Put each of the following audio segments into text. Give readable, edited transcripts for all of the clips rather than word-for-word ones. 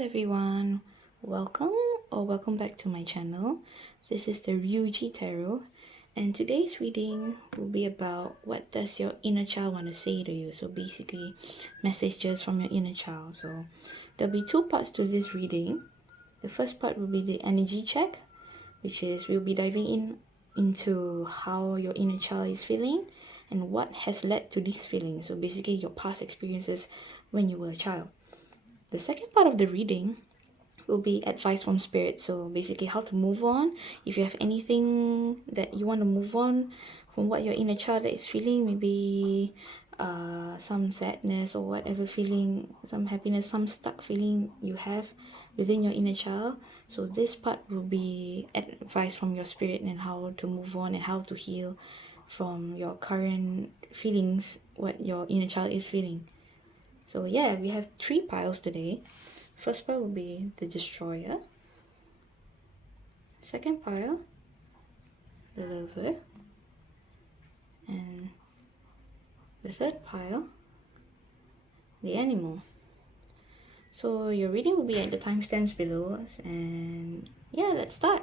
everyone, welcome back to my channel. This is the Ryuji Tarot, and today's reading will be about what does your inner child want to say to you. So basically messages from your inner child. So there'll be two parts to this reading. The first part will be the energy check, which is we'll be diving into how your inner child is feeling and what has led to these feelings. So basically your past experiences when you were a child. The second part of the reading will be advice from spirit. So basically how to move on. If you have anything that you want to move on from what your inner child is feeling, maybe some sadness or whatever feeling, some happiness, some stuck feeling you have within your inner child. So this part will be advice from your spirit and how to move on and how to heal from your current feelings, what your inner child is feeling. So yeah, we have 3 piles today. First pile will be the Destroyer. Second pile, the Lover. And the third pile, the Animal. So your reading will be at the timestamps below. And yeah, let's start.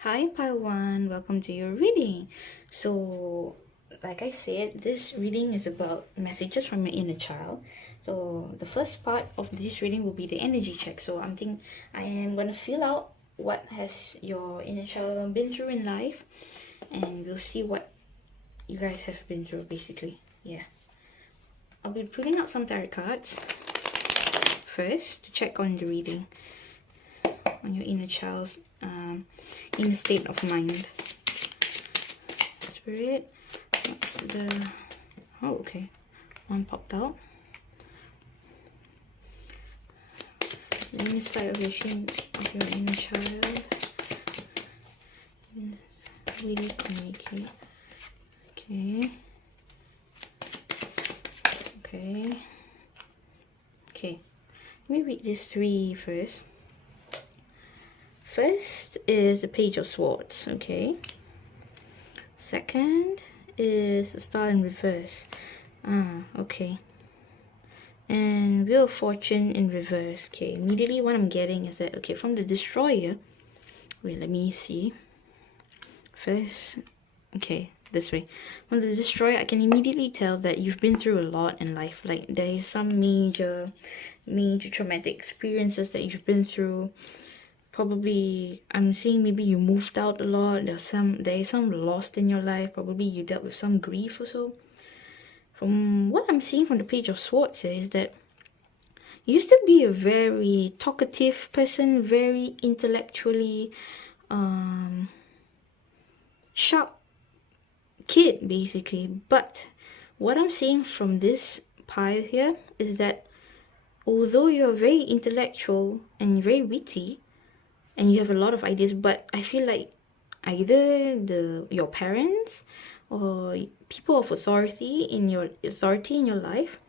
Hi pile 1, welcome to your reading. So like I said, this reading is about messages from your inner child. So the first part of this reading will be the energy check. So I am going to fill out what has your inner child been through in life, and we'll see what you guys have been through basically. Yeah, I'll be pulling out some tarot cards first to check on the reading on your inner child's inner state of mind. Spirit, what's the... oh, okay, one popped out. Let me start with your inner child. Really communicate. Okay. Let me read these 3 first. First is the Page of Swords, okay. Second is a Star in reverse. Okay. And Wheel of Fortune in reverse. Okay, immediately what I'm getting is that, okay, from the Destroyer, wait, let me see. First, okay, this way. From the Destroyer, I can immediately tell that you've been through a lot in life. Like, there is some major traumatic experiences that you've been through. Probably, I'm seeing maybe you moved out a lot. There is some loss in your life. Probably you dealt with some grief or so. From what I'm seeing from the Page of Swords is that you used to be a very talkative person, very intellectually sharp kid basically. But what I'm seeing from this pile here is that although you're very intellectual and very witty and you have a lot of ideas, but I feel like either your parents or people of authority in your life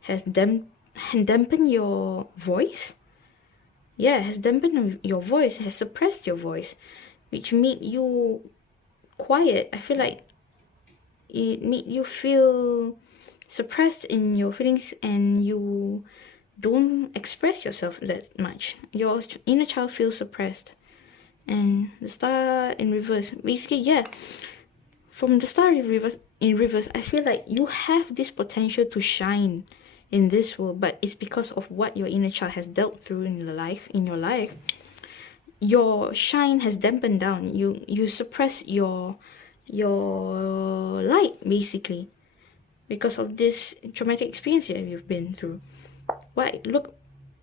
has dampened your voice. Yeah, has dampened your voice, has suppressed your voice, which made you quiet. I feel like it made you feel suppressed in your feelings and you don't express yourself that much. Your inner child feels suppressed. And the Star in reverse, basically, yeah, from the Star in reverse, I feel like you have this potential to shine in this world, but it's because of what your inner child has dealt through in your life. Your shine has dampened down. You suppress your light basically because of this traumatic experience that you've been through. Look,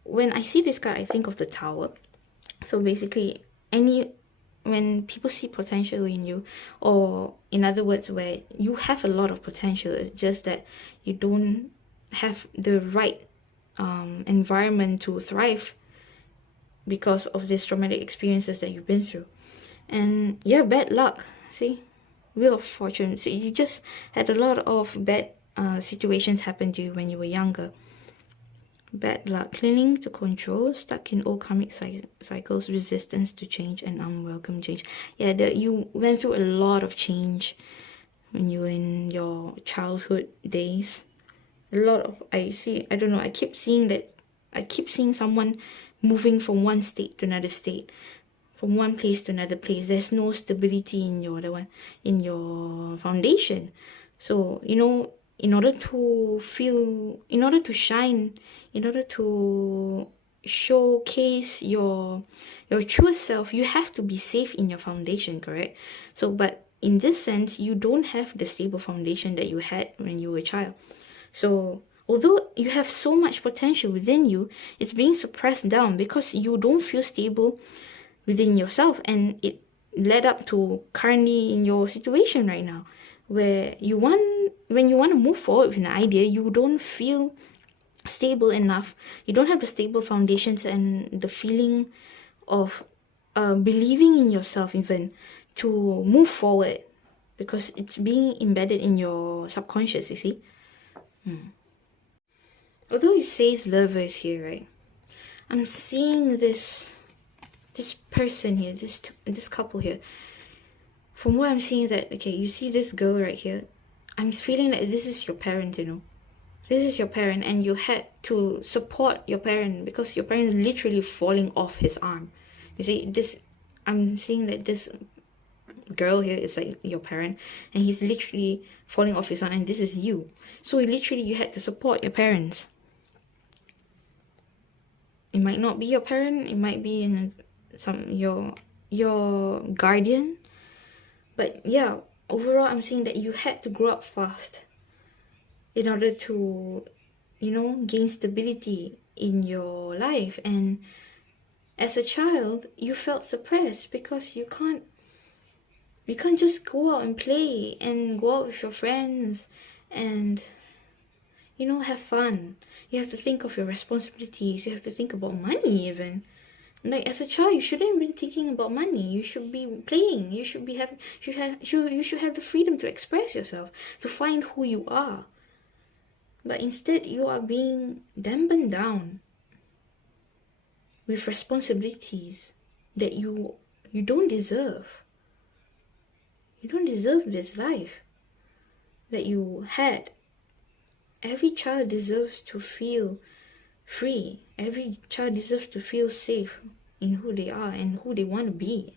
when I see this card, I think of the Tower. So basically, when people see potential in you, or in other words, where you have a lot of potential, it's just that you don't have the right environment to thrive because of these traumatic experiences that you've been through. And yeah, bad luck. See, Wheel of Fortune. So you just had a lot of bad situations happen to you when you were younger. Bad luck, clinging to control, stuck in old karmic cycles, resistance to change, and unwelcome change. Yeah, you went through a lot of change when you were in your childhood days. A lot of, I don't know, I keep seeing that I keep seeing someone moving from one state to another state, from one place to another place. There's no stability in in your foundation. So, in order to feel, in order to shine, in order to showcase your true self, you have to be safe in your foundation, correct? So, but in this sense, you don't have the stable foundation that you had when you were a child. So, although you have so much potential within you, it's being suppressed down because you don't feel stable within yourself, and it led up to currently in your situation right now, where when you want to move forward with an idea, you don't feel stable enough. You don't have the stable foundations and the feeling of believing in yourself even to move forward, because it's being embedded in your subconscious, you see. Although it says lovers here, right, I'm seeing this person here, this couple here. From what I'm seeing is that, okay, you see this girl right here, I'm feeling that this is your parent, this is your parent, and you had to support your parent because your parent is literally falling off his arm. You see this, I'm seeing that this girl here is like your parent, and he's literally falling off his arm, and this is you. So literally you had to support your parents. It might not be your parent, it might be in some your guardian, but yeah, overall I'm seeing that you had to grow up fast in order to gain stability in your life. And as a child, you felt suppressed because you can't just go out and play and go out with your friends and have fun. You have to think of your responsibilities. You have to think about money even. Like, as a child, you shouldn't be thinking about money. You should be playing. You should have the freedom to express yourself, to find who you are. But instead, you are being dampened down with responsibilities that you don't deserve. You don't deserve this life that you had. Every child deserves to feel free. Every child deserves to feel safe in who they are and who they want to be.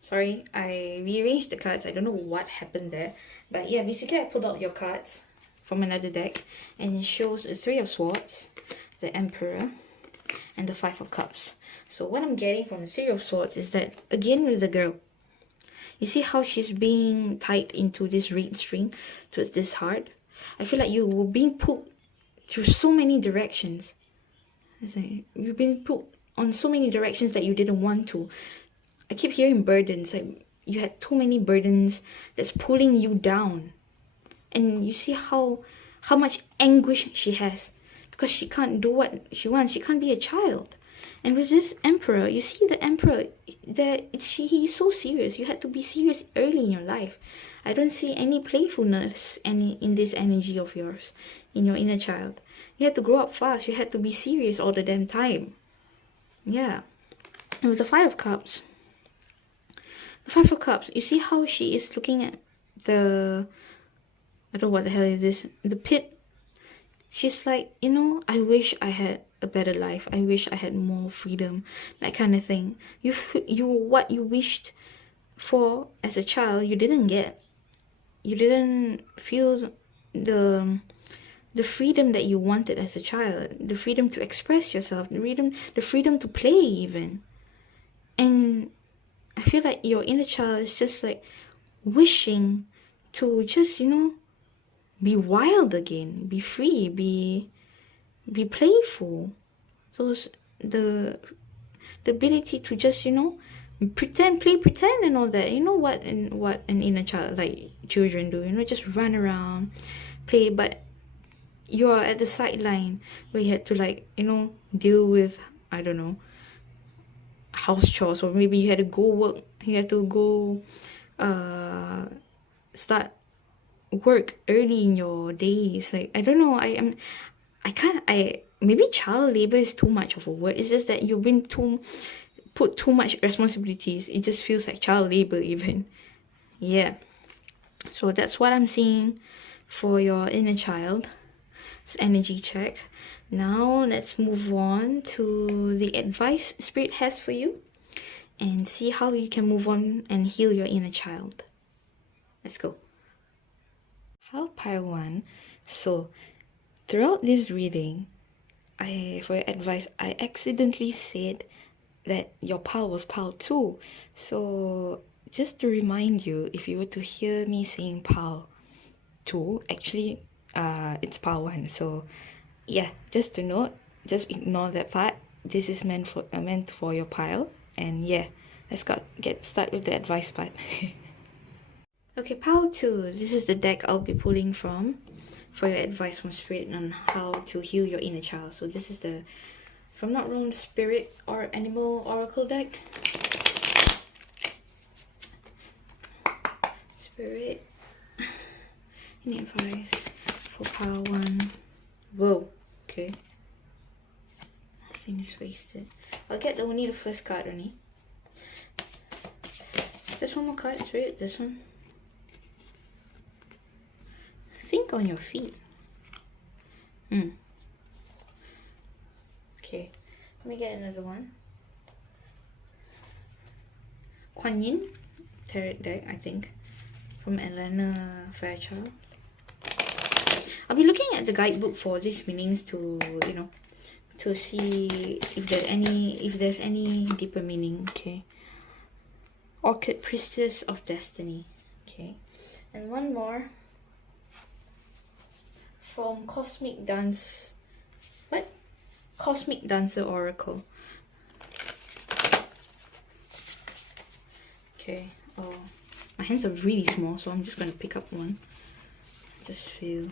Sorry, I rearranged the cards. I don't know what happened there. But yeah, basically I pulled out your cards from another deck, and it shows the Three of Swords, the Emperor, and the Five of Cups. So what I'm getting from the Three of Swords is that, again with the girl, you see how she's being tied into this red string towards this heart? I feel like you were being pulled through so many directions. It's like you've been pulled on so many directions that you didn't want to. I keep hearing burdens. Like, you had too many burdens that's pulling you down. And you see how much anguish she has because she can't do what she wants. She can't be a child. And with this Emperor, you see the Emperor, he's so serious. You had to be serious early in your life. I don't see any playfulness in this energy of yours, in your inner child. You had to grow up fast. You had to be serious all the damn time. Yeah. And with the Five of Cups, you see how she is looking at I don't know what the hell is this, the pit. She's like, I wish I had a better life. I wish I had more freedom, that kind of thing. What you wished for as a child, you didn't get. You didn't feel the freedom that you wanted as a child, the freedom to express yourself, the freedom to play even. And I feel like your inner child is just like wishing to just, be wild again, be free, be playful. So the ability to just, pretend and all that. You know what an inner child, like children do, just run around, play, but you're at the sideline where you had to, like, deal with, I don't know, house chores, or maybe you had to go work, you had to go start work early in your days. Like, I don't know, maybe child labor is too much of a word. It's just that you've been put too much responsibilities. It just feels like child labor even. Yeah. So that's what I'm seeing for your inner child. energy check. Now let's move on to the advice Spirit has for you and see how you can move on and heal your inner child. Let's go. Help Pile 1. So, throughout this reading, for your advice, I accidentally said that your pile was pile 2. So, just to remind you, if you were to hear me saying pile 2, actually, it's pile 1. So, yeah, just to note, just ignore that part. This is meant for your pile. And yeah, let's get start with the advice part. Okay, pile 2. This is the deck I'll be pulling from for your advice from Spirit on how to heal your inner child. So this is the, if I'm not wrong, the Spirit or Animal Oracle deck. Spirit. Any advice for pile 1? Whoa, okay. I think it's wasted. I'll get only the first card only. Just one more card, Spirit, this one. Think on your feet. Okay, let me get another one. Kuan Yin tarot deck, I think, from Elena Fairchild. I'll be looking at the guidebook for these meanings to, to see if there's any deeper meaning. Okay. Orchid Priestess of Destiny. Okay, and one more. From Cosmic Dancer Oracle. Okay, my hands are really small, so I'm just gonna pick up one. I feel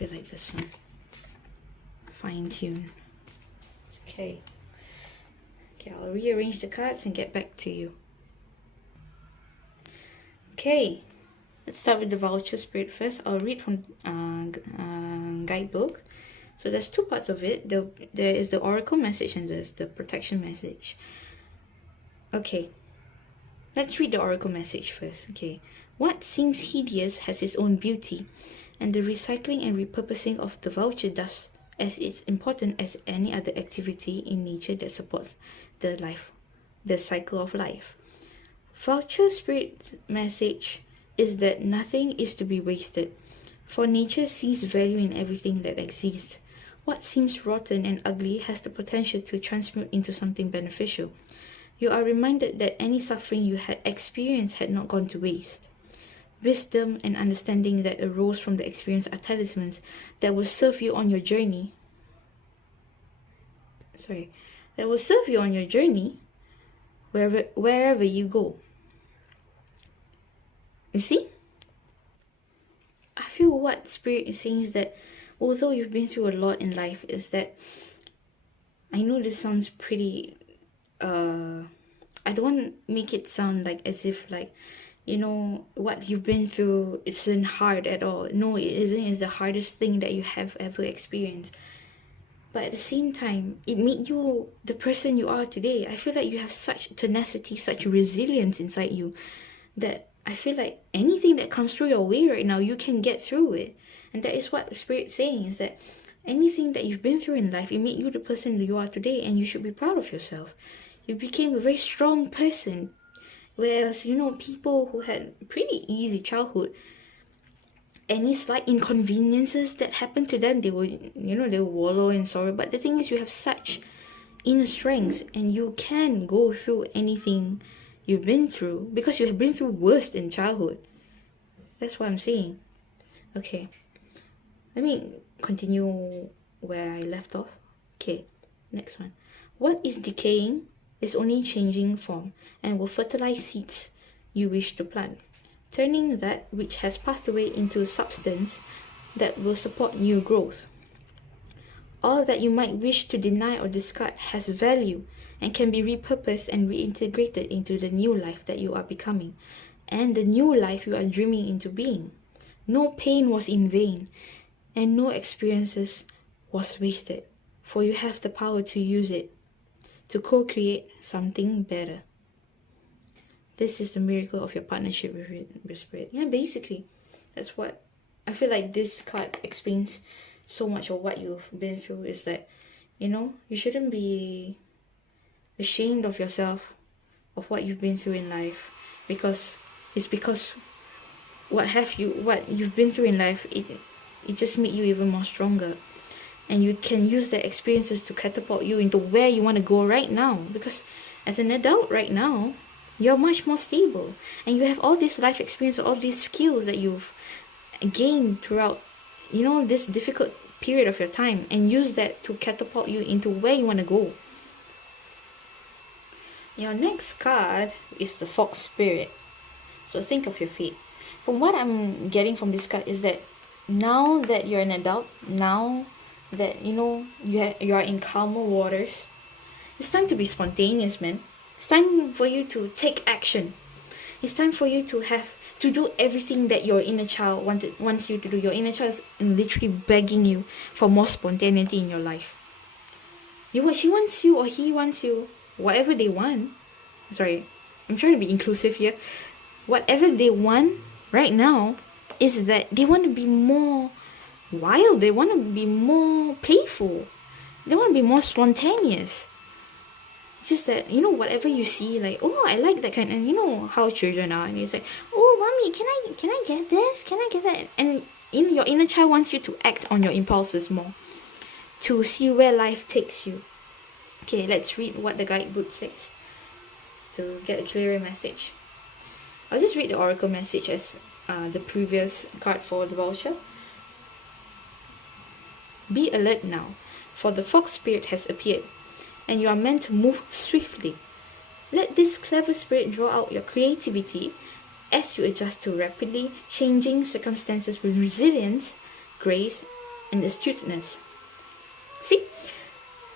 like this one. Fine tune. Okay, I'll rearrange the cards and get back to you. Okay, let's start with the voucher Spirit first. I'll read from guidebook. So there's two parts of it. There is the oracle message and there's the protection message. Okay, let's read the oracle message first. Okay, what seems hideous has its own beauty, and the recycling and repurposing of the voucher does as it's important as any other activity in nature that supports the cycle of life. Voucher Spirit message is that nothing is to be wasted, for nature sees value in everything that exists. What seems rotten and ugly has the potential to transmute into something beneficial. You are reminded that any suffering you had experienced had not gone to waste. Wisdom and understanding that arose from the experience are talismans that will serve you on your journey. Wherever you go. You see? I feel what Spirit is saying is that although you've been through a lot in life, is that, I know this sounds pretty, I don't want to make it sound like as if like, what you've been through isn't hard at all. No, it isn't. It's the hardest thing that you have ever experienced. But at the same time, it made you the person you are today. I feel like you have such tenacity, such resilience inside you, that I feel like anything that comes through your way right now, you can get through it. And that is what the Spirit's saying, is that anything that you've been through in life, it made you the person you are today, and you should be proud of yourself. You became a very strong person. Whereas, people who had pretty easy childhood, any slight inconveniences that happened to them, they will wallow in sorrow. But the thing is, you have such inner strength, and you can go through anything you've been through, because you have been through worse in childhood. That's what I'm saying. Okay, let me continue where I left off. Okay, next one. What is decaying is only changing form and will fertilize seeds you wish to plant, turning that which has passed away into substance that will support new growth. All that you might wish to deny or discard has value and can be repurposed and reintegrated into the new life that you are becoming, and the new life you are dreaming into being. No pain was in vain, and no experiences was wasted, for you have the power to use it to co-create something better. This is the miracle of your partnership with Spirit. Yeah, basically, that's what I feel like this card explains so much of what you've been through is that, you shouldn't be ashamed of yourself, of what you've been through in life, because it's because what you've been through in life, it just made you even more stronger. And you can use the experiences to catapult you into where you want to go right now, because as an adult right now, you're much more stable, and you have all this life experience, all these skills that you've gained throughout, this difficult period of your time, and use that to catapult you into where you want to go. Your next card is the Fox Spirit. So think of your feet. From what I'm getting from this card is that now that you're an adult, now that you are in calmer waters, it's time to be spontaneous, man. It's time for you to take action. It's time for you to do everything that your inner child wants you to do. Your inner child is literally begging you for more spontaneity in your life. She wants you, or he wants you, whatever they want. Sorry, I'm trying to be inclusive here. Whatever they want right now is that they want to be more wild. They want to be more playful. They want to be more spontaneous. Just that, whatever you see, like, oh, I like that kind, and you know how children are, and it's like, oh, mommy, can I get this? Can I get that? And your inner child wants you to act on your impulses more, to see where life takes you. Okay, let's read what the guidebook says to get a clearer message. I'll just read the oracle message as the previous card for the vulture. Be alert now, for the fox spirit has appeared, and you are meant to move swiftly. Let this clever spirit draw out your creativity as you adjust to rapidly changing circumstances with resilience, grace, and astuteness. See?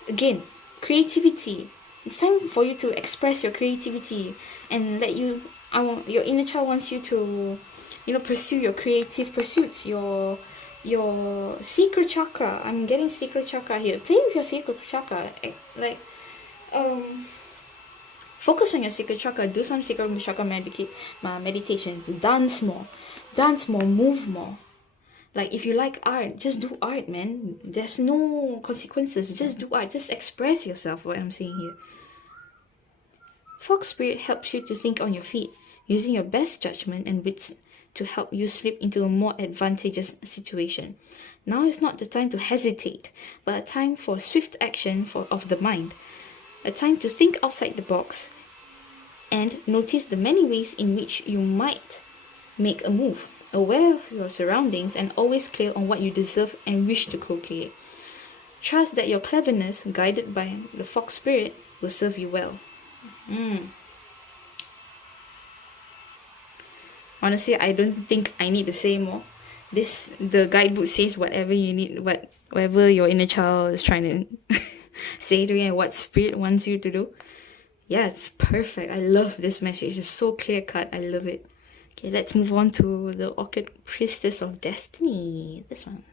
Again, creativity. It's time for you to express your creativity, and your inner child wants you to, pursue your creative pursuits, your secret chakra. I'm getting secret chakra here. Play with your secret chakra. Like, focus on your secret chakra. Do some secret chakra meditations. Dance more, move more. Like, if you like art, just do art, man. There's no consequences. Just do art. Just express yourself, what I'm saying here. Fox Spirit helps you to think on your feet, using your best judgment and wits to help you slip into a more advantageous situation. Now is not the time to hesitate, but a time for swift action of the mind. A time to think outside the box and notice the many ways in which you might make a move. Aware of your surroundings and always clear on what you deserve and wish to co-create. Trust that your cleverness, guided by the fox spirit, will serve you well. Honestly, I don't think I need to say more. The guidebook says whatever you need, whatever your inner child is trying to say to you, and what spirit wants you to do. Yeah, it's perfect. I love this message. It's so clear cut. I love it. Okay, let's move on to the Orchid Priestess of Destiny. This one.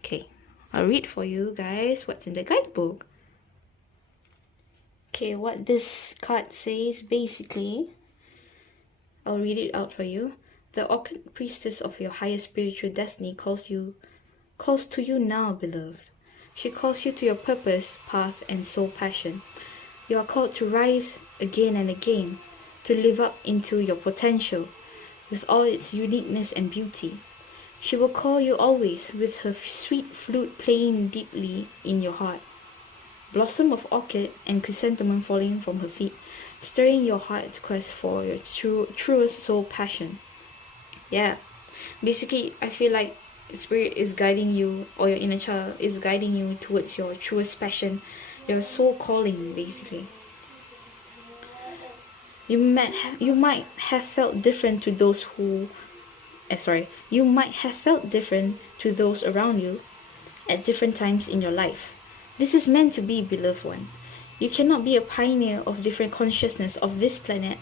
Okay, I'll read for you guys what's in the guidebook. Okay, what this card says, basically, I'll read it out for you. The Orchid Priestess of your highest spiritual destiny calls to you now, beloved. She calls you to your purpose, path, and soul passion. You are called to rise again and again, to live up into your potential with all its uniqueness and beauty. She will call you always with her sweet flute playing deeply in your heart. Blossom of orchid and chrysanthemum falling from her feet, stirring your heart to quest for your truest soul passion. Yeah, basically, I feel like spirit is guiding you, or your inner child is guiding you towards your truest passion, your soul calling, basically. You might have felt different to those around you at different times in your life. This is meant to be, beloved one. You cannot be a pioneer of different consciousness of this planet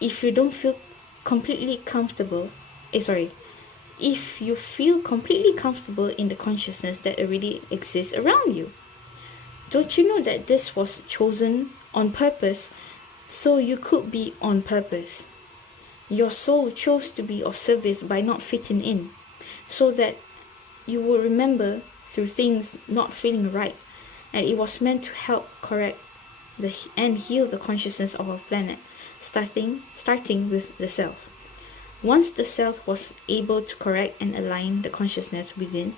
if you don't feel completely comfortable. If you feel completely comfortable in the consciousness that already exists around you. Don't you know that this was chosen on purpose so you could be on purpose? Your soul chose to be of service by not fitting in, so that you will remember through things not feeling right, and it was meant to help correct and heal the consciousness of our planet, starting with the self. Once the self was able to correct and align the consciousness within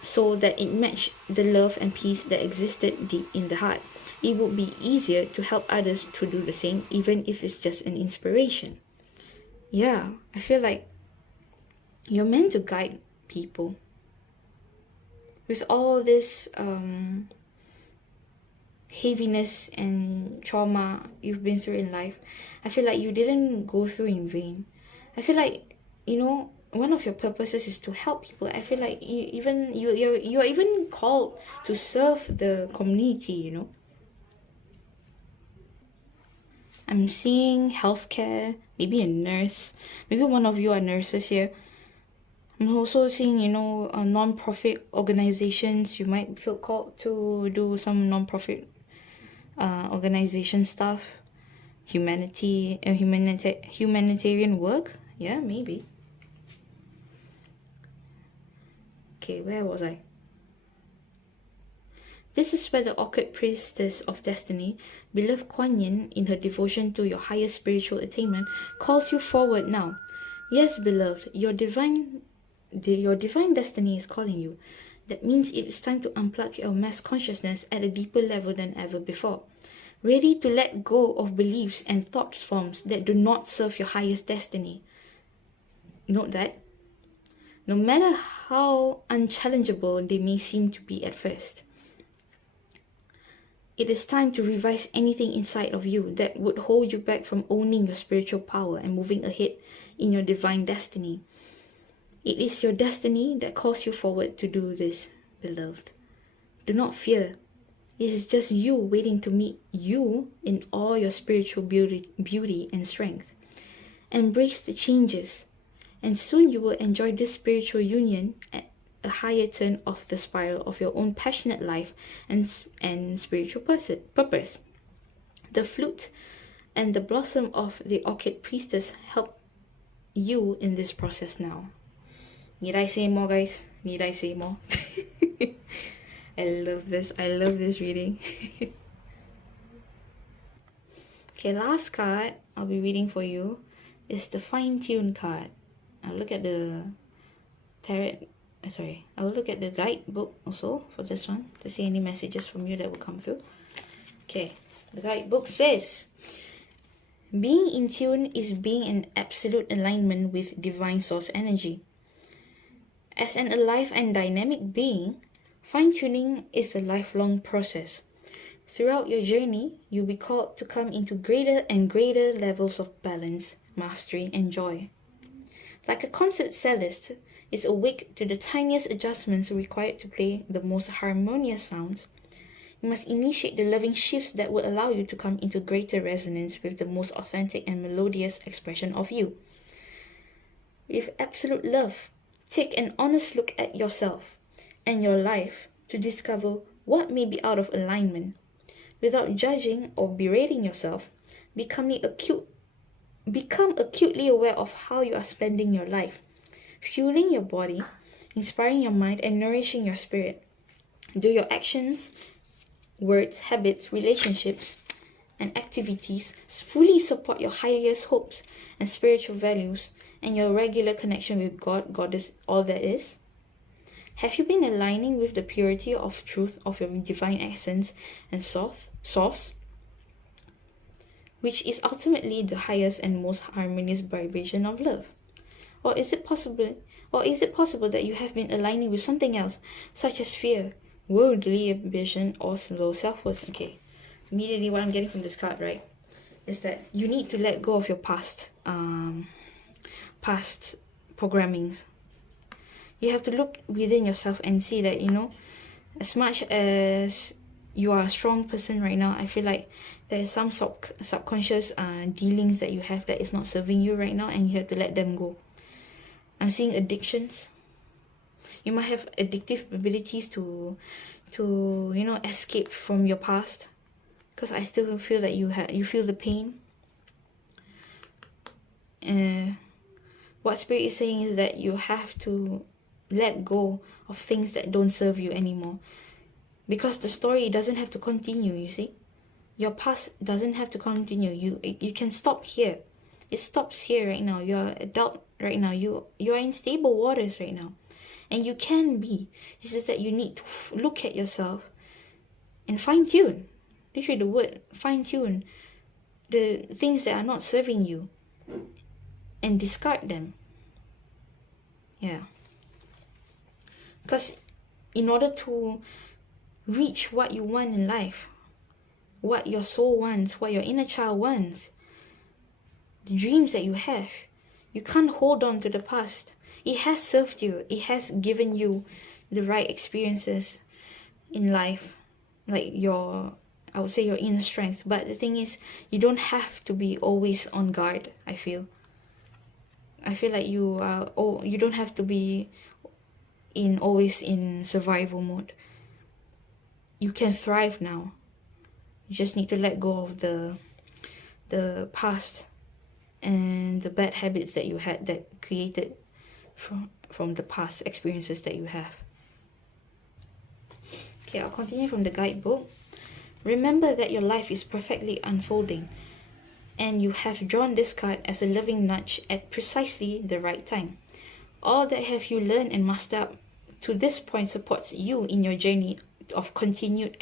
so that it matched the love and peace that existed deep in the heart, it would be easier to help others to do the same, even if it's just an inspiration. Yeah, I feel like you're meant to guide people. With all this heaviness and trauma you've been through in life, I feel like you didn't go through in vain. I feel like, one of your purposes is to help people. I feel like you're even called to serve the community. I'm seeing healthcare, maybe a nurse, maybe one of you are nurses here. I'm also seeing, non-profit organizations. You might feel called to do some non-profit organization stuff, humanitarian work. Yeah, maybe. Okay, where was I? This is where the orchid priestess of destiny, beloved Kuan Yin, in her devotion to your highest spiritual attainment, calls you forward now. Yes, beloved, your divine destiny is calling you. That means it is time to unplug your mass consciousness at a deeper level than ever before. Ready to let go of beliefs and thought forms that do not serve your highest destiny. Note that. No matter how unchallengeable they may seem to be at first, it is time to revise anything inside of you that would hold you back from owning your spiritual power and moving ahead in your divine destiny. It is your destiny that calls you forward to do this, beloved. Do not fear. It is just you waiting to meet you in all your spiritual beauty and strength. Embrace the changes, and soon you will enjoy this spiritual union at a higher turn of the spiral of your own passionate life and spiritual purpose. The flute and the blossom of the orchid priestess help you in this process now. Need I say more, guys? Need I say more? I love this. I love this reading. Okay, last card I'll be reading for you is the fine-tune card. I'll look at the tarot. I'll look at the guidebook also for this one to see any messages from you that will come through. Okay, the guidebook says, being in tune is being in absolute alignment with divine source energy. As an alive and dynamic being, fine-tuning is a lifelong process. Throughout your journey, you'll be called to come into greater and greater levels of balance, mastery, and joy. Like a concert cellist is awake to the tiniest adjustments required to play the most harmonious sounds, you must initiate the loving shifts that will allow you to come into greater resonance with the most authentic and melodious expression of you. With absolute love, take an honest look at yourself and your life to discover what may be out of alignment. Without judging or berating yourself, become acutely aware of how you are spending your life, fueling your body, inspiring your mind, and nourishing your spirit. Do your actions, words, habits, relationships, and activities fully support your highest hopes and spiritual values and your regular connection with God, Goddess, all that is? Have you been aligning with the purity of truth of your divine essence and source, which is ultimately the highest and most harmonious vibration of love? Or is it possible that you have been aligning with something else, such as fear, worldly ambition, or low self-worth? Okay, immediately what I'm getting from this card, right, is that you need to let go of your past programmings. You have to look within yourself and see that, as much as you are a strong person right now, I feel like there's some subconscious dealings that you have that is not serving you right now, and you have to let them go. I'm seeing addictions. You might have addictive abilities to escape from your past, because I still feel that you feel the pain. What Spirit is saying is that you have to let go of things that don't serve you anymore. Because the story doesn't have to continue, you see. Your past doesn't have to continue. You can stop here. It stops here right now. You're an adult right now. You're in stable waters right now. And you can be. It's just that you need to look at yourself and fine-tune. Literally the word, fine-tune the things that are not serving you and discard them. Yeah. Because in order to reach what you want in life, what your soul wants, what your inner child wants, the dreams that you have, you can't hold on to the past. It has served you. It has given you the right experiences in life, like I would say your inner strength. But the thing is, you don't have to be always on guard, I feel like you don't have to be always in survival mode. You can thrive now. You just need to let go of the past and the bad habits that you had that created from the past experiences that you have. Okay, I'll continue from the guidebook. Remember that your life is perfectly unfolding, and you have drawn this card as a loving nudge at precisely the right time. All that have you learned and mastered up to this point supports you in your journey of continued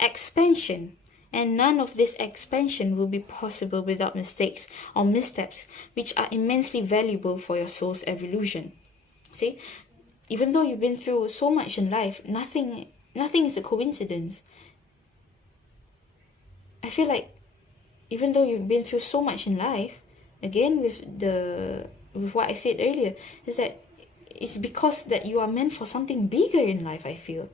expansion, and none of this expansion will be possible without mistakes or missteps, which are immensely valuable for your soul's evolution. See, even though you've been through so much in life, nothing is a coincidence. I feel like even though you've been through so much in life, again with what I said earlier, is that it's because that you are meant for something bigger in life. I feel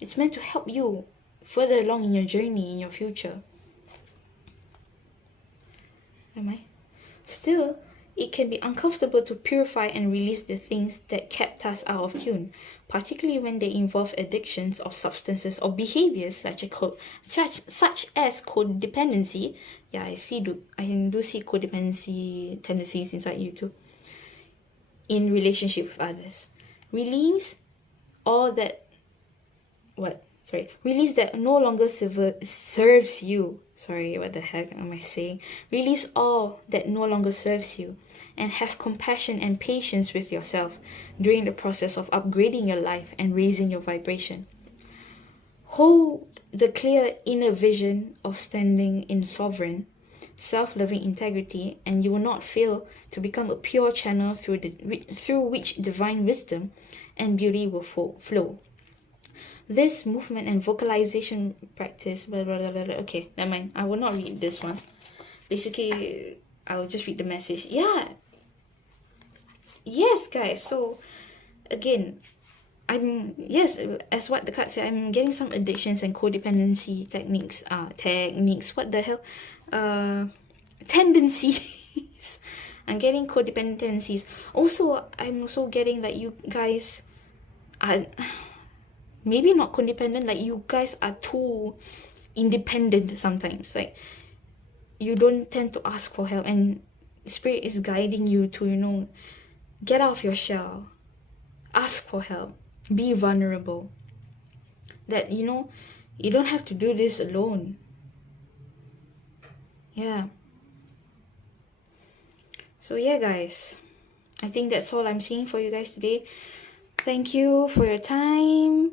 it's meant to help you further along in your journey, in your future. Am I? Still, it can be uncomfortable to purify and release the things that kept us out of tune, particularly when they involve addictions or substances or behaviors such as codependency. Yeah, I do see codependency tendencies inside you too. In relationship with others. Release that no longer serves you. Sorry, what the heck am I saying? Release all that no longer serves you, and have compassion and patience with yourself during the process of upgrading your life and raising your vibration. Hold the clear inner vision of standing in sovereign, self-loving integrity, and you will not fail to become a pure channel through which divine wisdom and beauty will flow. This movement and vocalization practice, okay, never mind. I will not read this one. Basically, I will just read the message. Yeah. Yes, guys. So, again, as what the card said, I'm getting some addictions and codependency techniques. What the hell? Tendencies. I'm getting codependent tendencies. Also, I'm also getting that you guys are maybe not codependent, like you guys are too independent sometimes. Like you don't tend to ask for help, and spirit is guiding you to, get out of your shell, ask for help, be vulnerable. That you don't have to do this alone. Yeah. So yeah, guys, I think that's all I'm seeing for you guys today. Thank you for your time,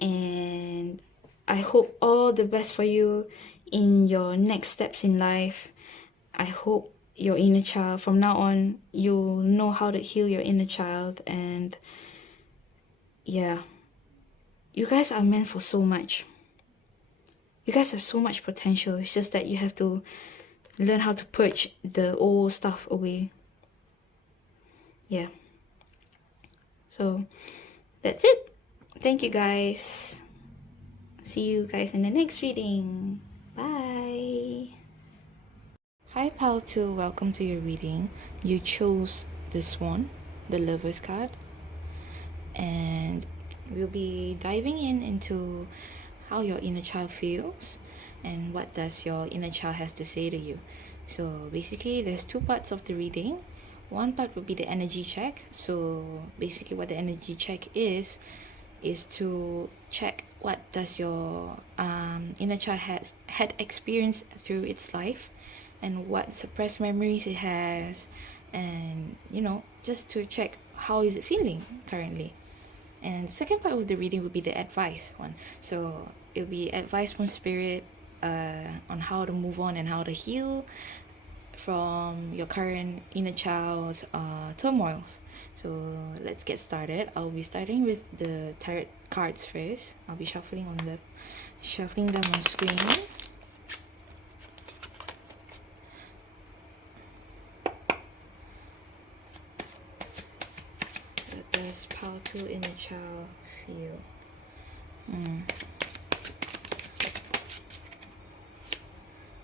and I hope all the best for you in your next steps in life. I hope your inner child, from now on, you'll know how to heal your inner child. And yeah, you guys are meant for so much. You guys have so much potential. It's just that you have to learn how to purge the old stuff away. Yeah. So that's it. Thank you, guys. See you guys in the next reading. Bye. Hi, pal 2. Welcome to your reading. You chose this one, the Lover's card. And we'll be diving into how your inner child feels and what does your inner child has to say to you. So basically, there's two parts of the reading. One part would be the energy check. So basically what the energy check is to check what does your inner child had experienced through its life, and what suppressed memories it has, and just to check how is it feeling currently. And the second part of the reading would be the advice one. So it'll be advice from spirit on how to move on and how to heal from your current inner child's turmoils. So let's get started. I'll be starting with the tarot cards first. I'll be shuffling them on screen. What does powerful inner child feel?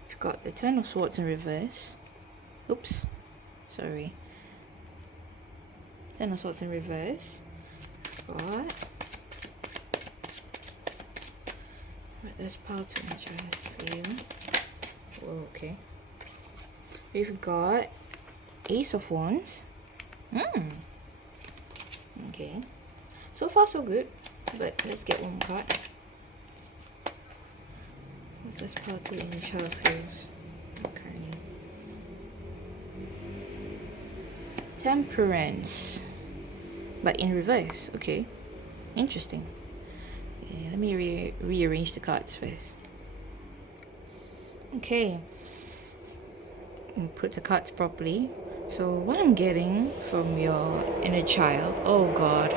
We've got the Ten of Swords in reverse. Oops, sorry. Ten of Swords in reverse. What does powerful inner child feel? Whoa, okay. We've got Ace of Wands. Okay. So far so good. But let's get one card. What does powerful inner child feels? Okay. Temperance. But in reverse. Okay. Interesting. Yeah, let me rearrange the cards first. Okay. And put the cards properly. So what I'm getting from your inner child, oh god,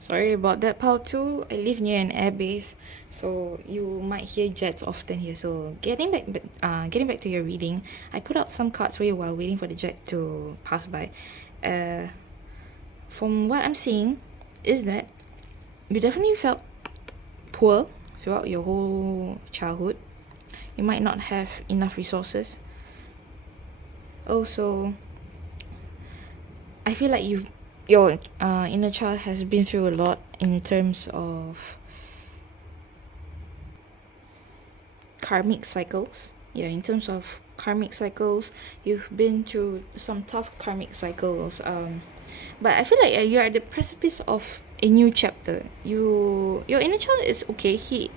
sorry about that, Pao 2. I live near an airbase, so you might hear jets often here. So getting back to your reading, I put out some cards for you while waiting for the jet to pass by. From what I'm seeing is that you definitely felt poor throughout your whole childhood. You might not have enough resources. Also, I feel like your inner child has been through a lot in terms of karmic cycles. Yeah, in terms of karmic cycles, you've been through some tough karmic cycles. But I feel like you're at the precipice of a new chapter. Your inner child is okay. He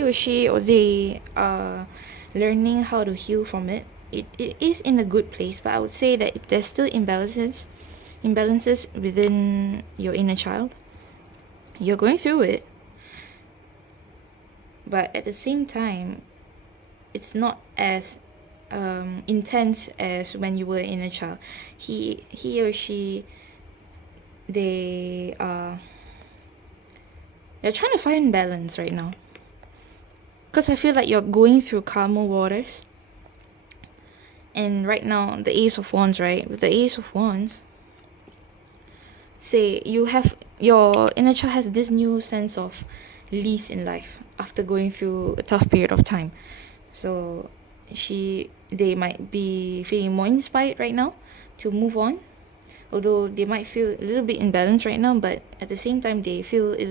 or she or they are learning how to heal from it. It is in a good place, but I would say that if there's still imbalances within your inner child, you're going through it. But at the same time, it's not as intense as when you were an inner child. He or she, they're trying to find balance right now. Because I feel like you're going through calmer waters. And right now, the Ace of Wands, right? With the Ace of Wands, say your inner child has this new sense of release in life after going through a tough period of time. So they might be feeling more inspired right now to move on. Although they might feel a little bit imbalanced right now, but at the same time they feel a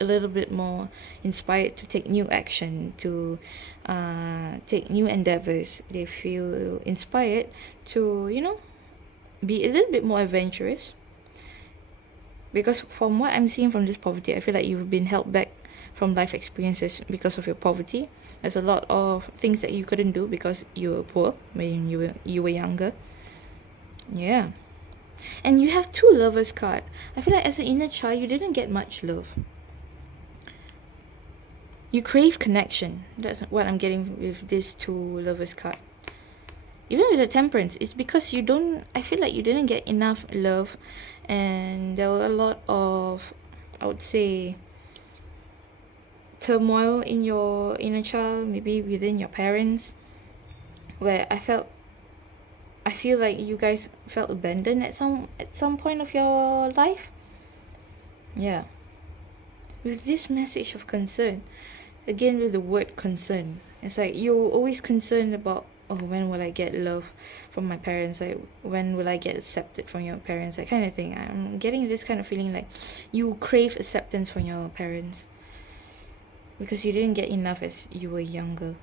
little bit more inspired to take new action, to take new endeavors. They feel inspired to be a little bit more adventurous. Because from what I'm seeing from this poverty, I feel like you've been held back from life experiences because of your poverty. There's a lot of things that you couldn't do because you were poor when you were younger. Yeah. And you have two lovers card. I feel like as an inner child, you didn't get much love. You crave connection. That's what I'm getting with this two lovers card. Even with the temperance, it's because I feel like you didn't get enough love, and there were a lot of, I would say, turmoil in your inner child, maybe within your parents, where I feel like you guys felt abandoned at some point of your life. Yeah. With this message of concern, again with the word concern, it's like you're always concerned about, oh, when will I get love from my parents? Like, when will I get accepted from your parents? That kind of thing. I'm getting this kind of feeling like you crave acceptance from your parents because you didn't get enough as you were younger.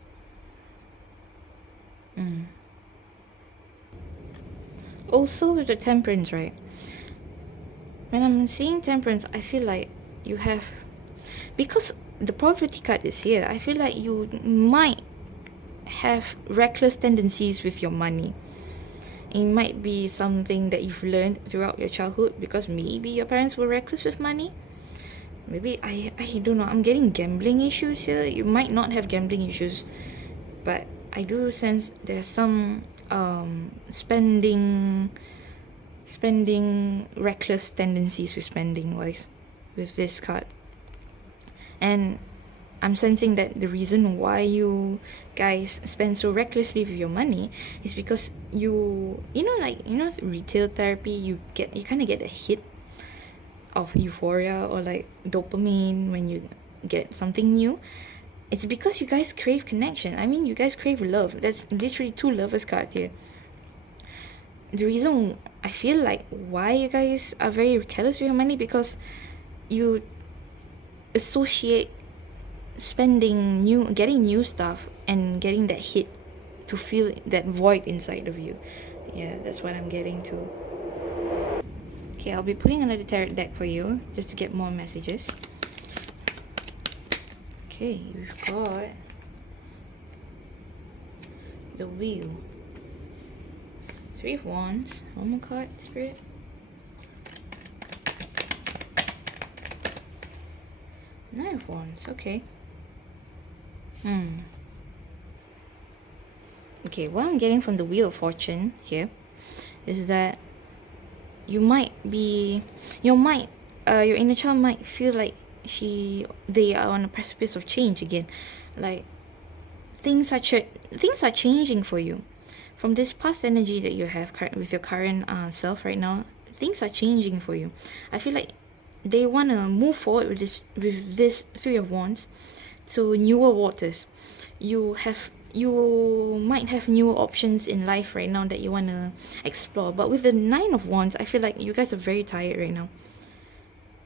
also with the temperance, right? When I'm seeing temperance, I feel like you have, because the poverty card is here, I feel like you might have reckless tendencies with your money. It might be something that you've learned throughout your childhood, because maybe your parents were reckless with money. Maybe I don't know. I'm getting gambling issues here. You might not have gambling issues, but I do sense there's some spending reckless tendencies with spending wise with this card. And I'm sensing that the reason why you guys spend so recklessly with your money is because retail therapy, you kind of get a hit of euphoria or like dopamine when you get something new. It's because you guys crave connection. I mean, you guys crave love. That's literally two lovers card here. The reason I feel like why you guys are very careless with your money, because you associate getting new stuff and getting that hit to feel that void inside of you. Yeah, that's what I'm getting to. Okay, I'll be pulling another tarot deck for you just to get more messages. Okay, we've got the Wheel, Three of Wands, one more card, Spirit. Nine of Wands, okay. Okay, what I'm getting from the Wheel of Fortune here is that your inner child might feel like they are on a precipice of change again. Like things are changing for you. From this past energy that you have with your current self right now, things are changing for you. I feel like they want to move forward with this Three of Wands to newer waters. You might have newer options in life right now that you want to explore. But with the Nine of Wands, I feel like you guys are very tired right now.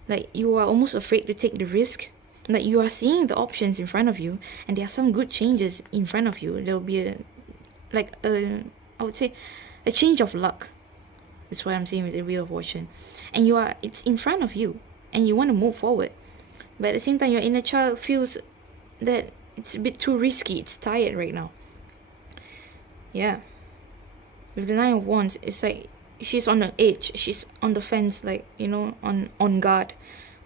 Like you are almost afraid to take the risk. Like you are seeing the options in front of you, and there are some good changes in front of you. There will be I would say a change of luck. That's what I'm saying with the Wheel of Fortune. And it's in front of you, and you want to move forward. But at the same time, your inner child feels that it's a bit too risky. It's tired right now. Yeah. With the Nine of Wands, it's like she's on the edge. She's on the fence, like, on guard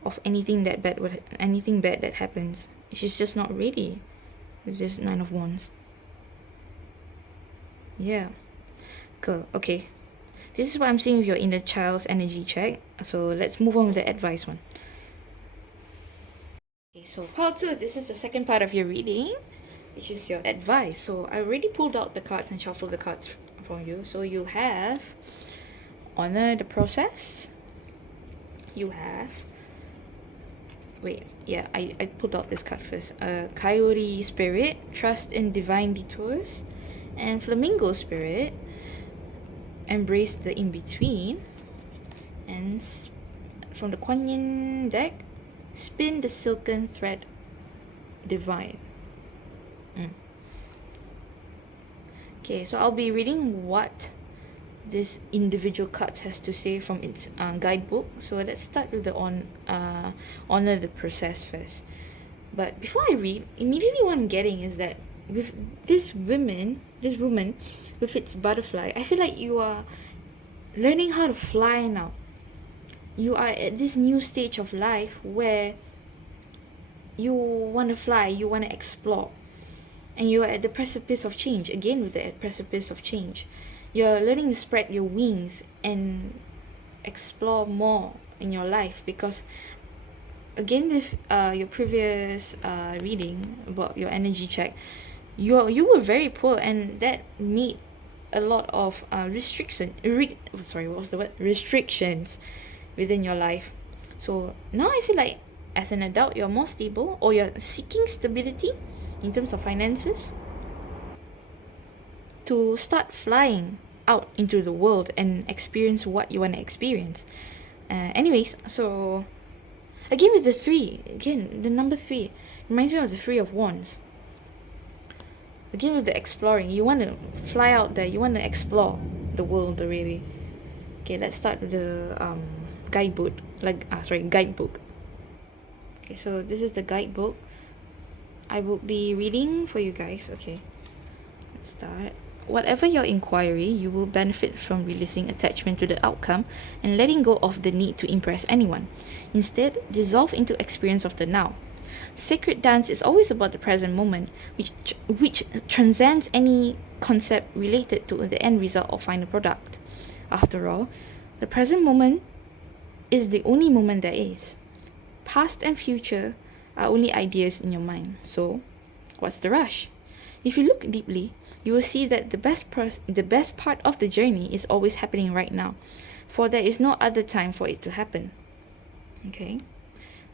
of anything bad that happens. She's just not ready with this Nine of Wands. Yeah. Cool. Okay. This is what I'm seeing with your inner child's energy check. So let's move on with the advice one. Okay, so part 2, this is the second part of your reading, which is your advice. So I already pulled out the cards and shuffled the cards from you. So you have honor the process. You have I pulled out this card first. Coyote Spirit, trust in divine detours, and Flamingo Spirit, embrace the in-between. And from the Kuan Yin deck, spin the silken thread divine. Okay, so I'll be reading what this individual card has to say from its guidebook. So let's start with the honor the process first. But before I read, immediately what I'm getting is that with this woman with its butterfly, I feel like you are learning how to fly now. You are at this new stage of life where you want to fly, you want to explore, and you are at the precipice of change. Again, with the precipice of change, you're learning to spread your wings and explore more in your life. Because again, with your previous reading about your energy check, you were very poor, and that made a lot of restrictions within your life. So now I feel like as an adult, you're more stable, or you're seeking stability in terms of finances to start flying out into the world and experience what you want to experience. Anyways, so again with the number 3 reminds me of the Three of Wands. Again with the exploring, you want to fly out there, you want to explore the world already. Okay, let's start with the guidebook. Guidebook. Okay, so this is the guidebook. I will be reading for you guys. Okay, let's start. Whatever your inquiry, you will benefit from releasing attachment to the outcome and letting go of the need to impress anyone. Instead, dissolve into experience of the now. Sacred dance is always about the present moment, which transcends any concept related to the end result or final product. After all, the present moment is the only moment there is. Past and future are only ideas in your mind. So, what's the rush? If you look deeply, you will see that the best part of the journey is always happening right now, for there is no other time for it to happen. Okay?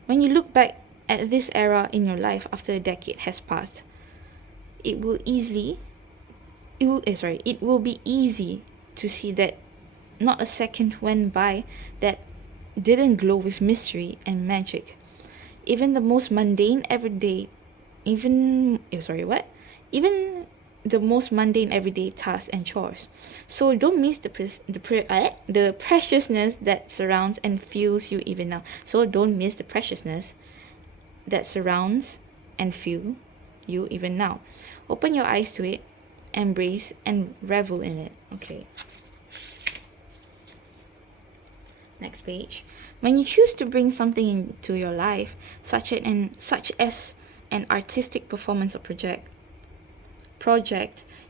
When you look back at this era in your life after a decade has passed, it will be easy to see that not a second went by that didn't glow with mystery and magic. Even the most mundane everyday even the most mundane everyday tasks and chores. So don't miss the preciousness that surrounds and fills you even now. So don't miss the preciousness that surrounds and fill you even now. Open your eyes to it, embrace and revel in it. Okay. Next page. When you choose to bring something into your life, such as an artistic performance or project,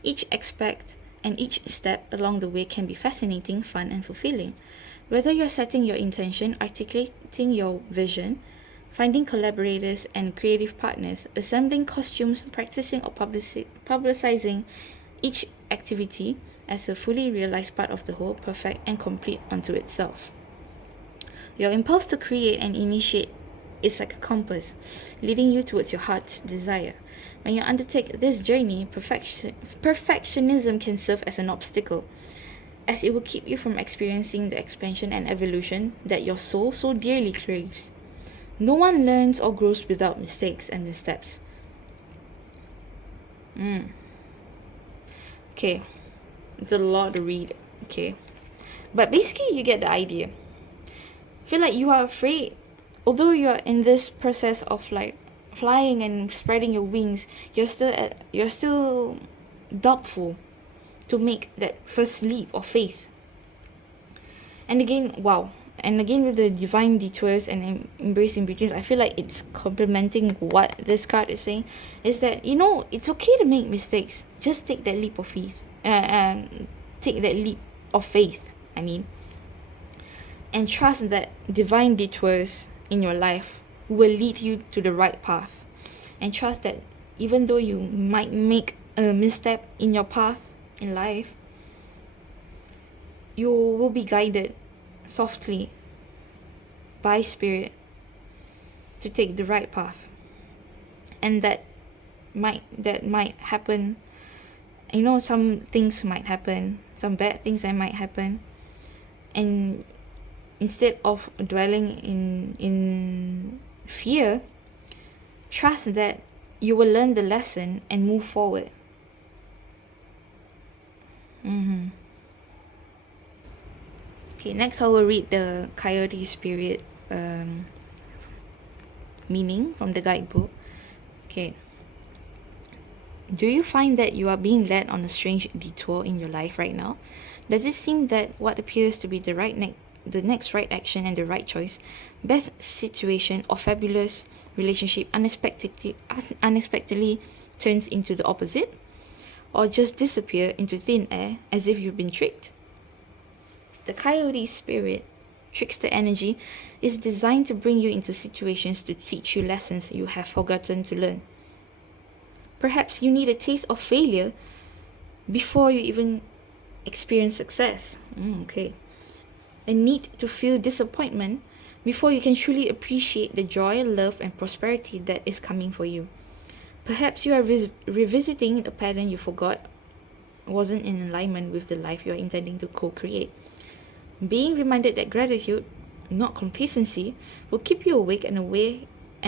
each aspect and each step along the way can be fascinating, fun, and fulfilling. Whether you're setting your intention, articulating your vision, finding collaborators and creative partners, assembling costumes, practicing or publicizing each activity as a fully realized part of the whole, perfect and complete unto itself. Your impulse to create and initiate is like a compass, leading you towards your heart's desire. When you undertake this journey, perfectionism can serve as an obstacle, as it will keep you from experiencing the expansion and evolution that your soul so dearly craves. No one learns or grows without mistakes and missteps. Okay, it's a lot to read. Okay, but basically you get the idea. Feel like you are afraid, although you're in this process of like flying and spreading your wings, you're still doubtful to make that first leap of faith. And again with the divine detours and embracing betweens, I feel like it's complementing what this card is saying, is that it's okay to make mistakes. Just take that leap of faith. Take that leap of faith. And trust that divine detours in your life will lead you to the right path. And trust that even though you might make a misstep in your path in life, you will be guided softly by spirit to take the right path. And that might happen. Some things might happen, some bad things that might happen, and instead of dwelling in fear, trust that you will learn the lesson and move forward. Okay, next I will read the coyote spirit meaning from the guidebook. Okay. Do you find that you are being led on a strange detour in your life right now? Does it seem that what appears to be the next right action and the right choice, best situation or fabulous relationship unexpectedly turns into the opposite? Or just disappear into thin air as if you've been tricked? The coyote spirit, trickster energy, is designed to bring you into situations to teach you lessons you have forgotten to learn. Perhaps you need a taste of failure before you even experience success. Okay. A need to feel disappointment before you can truly appreciate the joy, love, and prosperity that is coming for you. Perhaps you are revisiting a pattern you forgot wasn't in alignment with the life you are intending to co-create. Being reminded that gratitude, not complacency, will keep you awake and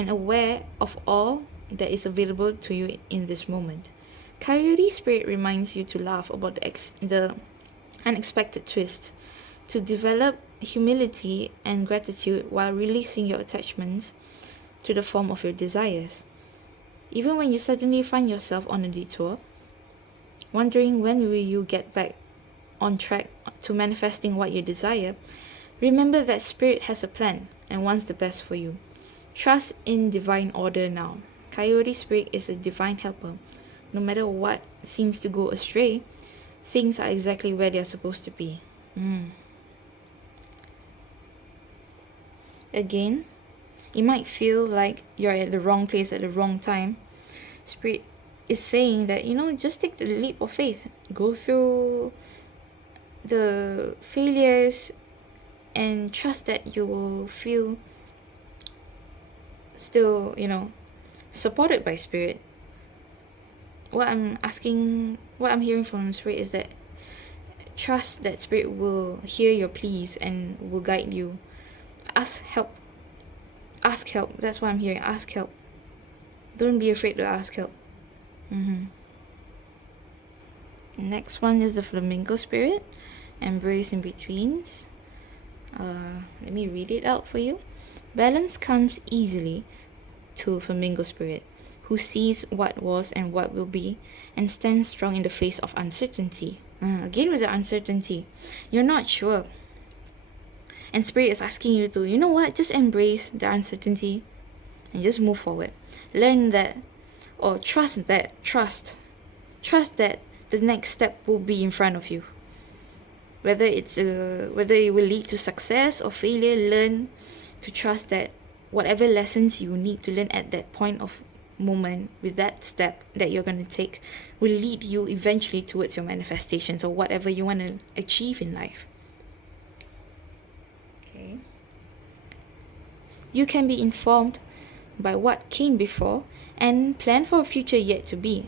aware of all that is available to you in this moment. Coyote spirit reminds you to laugh about the unexpected twist, to develop humility and gratitude while releasing your attachments to the form of your desires. Even when you suddenly find yourself on a detour, wondering when will you get back on track to manifesting what you desire, remember that Spirit has a plan and wants the best for you. Trust in divine order now. Coyote Spirit is a divine helper. No matter what seems to go astray, things are exactly where they are supposed to be. Again, it might feel like you're at the wrong place at the wrong time. Spirit is saying that, just take the leap of faith. Go through the failures and trust that you will feel still, supported by Spirit. What I'm hearing from Spirit is that trust that Spirit will hear your pleas and will guide you. Ask help. That's what I'm hearing. Ask help. Don't be afraid to ask help. Next one is the Flamingo Spirit. Embrace in betweens. Let me read it out for you. Balance comes easily to Flamingo Spirit, who sees what was and what will be and stands strong in the face of uncertainty. Again with the uncertainty. You're not sure. And Spirit is asking you to, just embrace the uncertainty and just move forward. Learn that, or trust that the next step will be in front of you. Whether it will lead to success or failure, learn to trust that whatever lessons you need to learn at that point of moment with that step that you're going to take will lead you eventually towards your manifestations or whatever you want to achieve in life. Okay. You can be informed by what came before and plan for a future yet to be,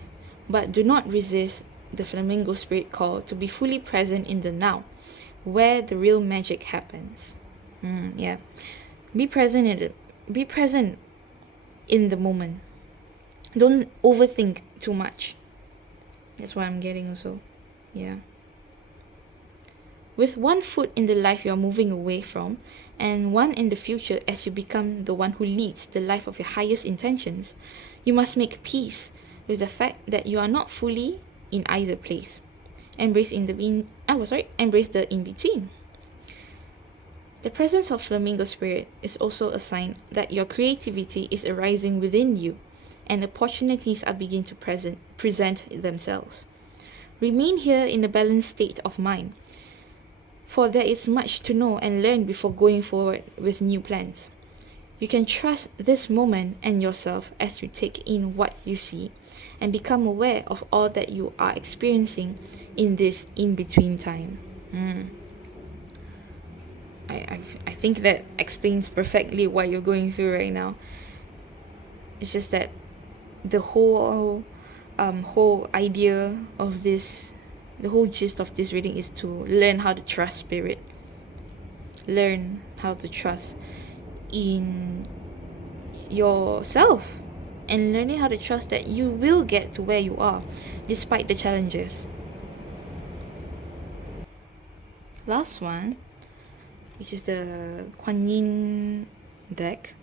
but do not resist the Flamingo Spirit call to be fully present in the now, where the real magic happens. Be present in the moment. Don't overthink too much. That's what I'm getting also. Yeah. With one foot in the life you're moving away from, and one in the future as you become the one who leads the life of your highest intentions, you must make peace with the fact that you are not fully in either place. Embrace the in-between. The presence of Flamingo Spirit is also a sign that your creativity is arising within you and opportunities are beginning to present themselves. Remain here in a balanced state of mind, for there is much to know and learn before going forward with new plans. You can trust this moment and yourself as you take in what you see and become aware of all that you are experiencing in this in-between time. I think that explains perfectly what you're going through right now. It's just that the whole idea of this, the whole gist of this reading is to learn how to trust Spirit. Learn how to trust in yourself and learning how to trust that you will get to where you are despite the challenges. Last one, which is the Kuan Yin deck.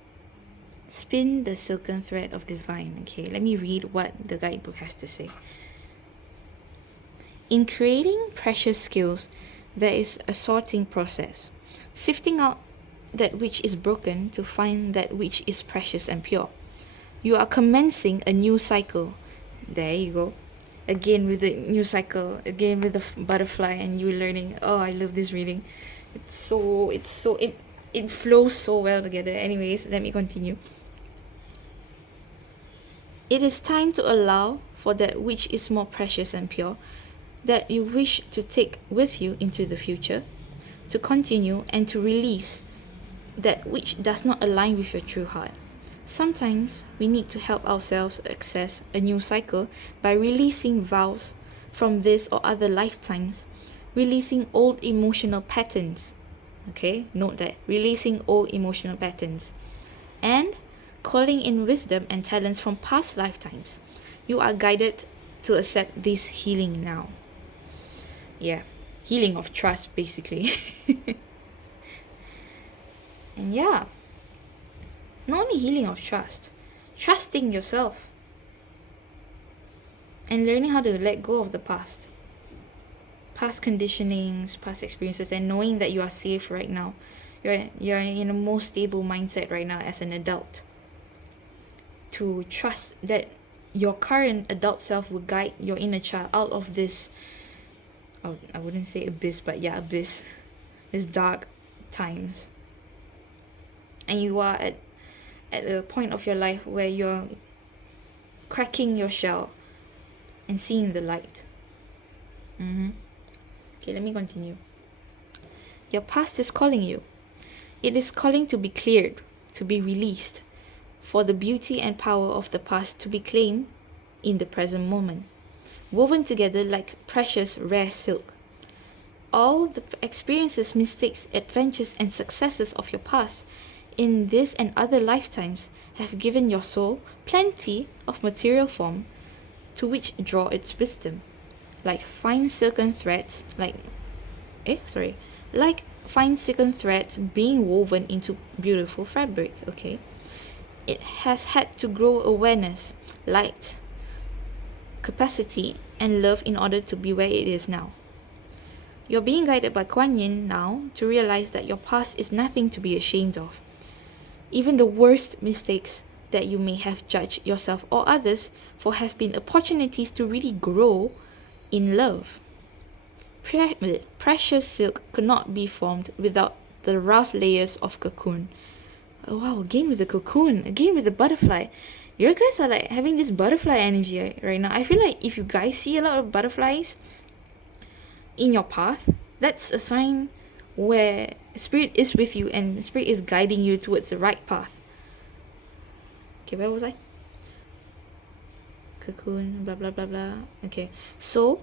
Spin the silken thread of divine. Okay, let me read what the guidebook has to say. In creating precious skills, there is a sorting process, sifting out that which is broken to find that which is precious and pure. You are commencing a new cycle. There you go. Again with the new cycle, again with the butterfly and you learning. Oh, I love this reading. It flows so well together. Anyways, let me continue. It is time to allow for that which is more precious and pure, that you wish to take with you into the future, to continue and to release that which does not align with your true heart. Sometimes we need to help ourselves access a new cycle by releasing vows from this or other lifetimes, releasing old emotional patterns. Okay, note that, releasing old emotional patterns, and calling in wisdom and talents from past lifetimes. You are guided to accept this healing now. Yeah, healing of trust, basically. And yeah, not only healing of trust, trusting yourself and learning how to let go of the past conditionings, past experiences, and knowing that you are safe right now. You're in a more stable mindset right now as an adult, to trust that your current adult self will guide your inner child out of this, I wouldn't say abyss, but yeah, abyss, this dark times. And you are at a point of your life where you're cracking your shell and seeing the light. Okay, let me continue. Your past is calling you. It is calling to be cleared, to be released, for the beauty and power of the past to be claimed in the present moment, woven together like precious rare silk. All the experiences, mistakes, adventures, and successes of your past in this and other lifetimes have given your soul plenty of material form to which draw its wisdom, like fine silken threads, like fine silken threads being woven into beautiful fabric. Okay, it has had to grow awareness, light, capacity, and love in order to be where it is now. You're being guided by Kuan Yin now to realize that your past is nothing to be ashamed of. Even the worst mistakes that you may have judged yourself or others for have been opportunities to really grow in love. Precious silk could not be formed without the rough layers of cocoon. Oh, wow, again with the cocoon, again with the butterfly. You guys are like having this butterfly energy right now. I feel like if you guys see a lot of butterflies in your path, that's a sign where spirit is with you and spirit is guiding you towards the right path. Okay, where was I? Cocoon, blah blah blah blah. Okay, so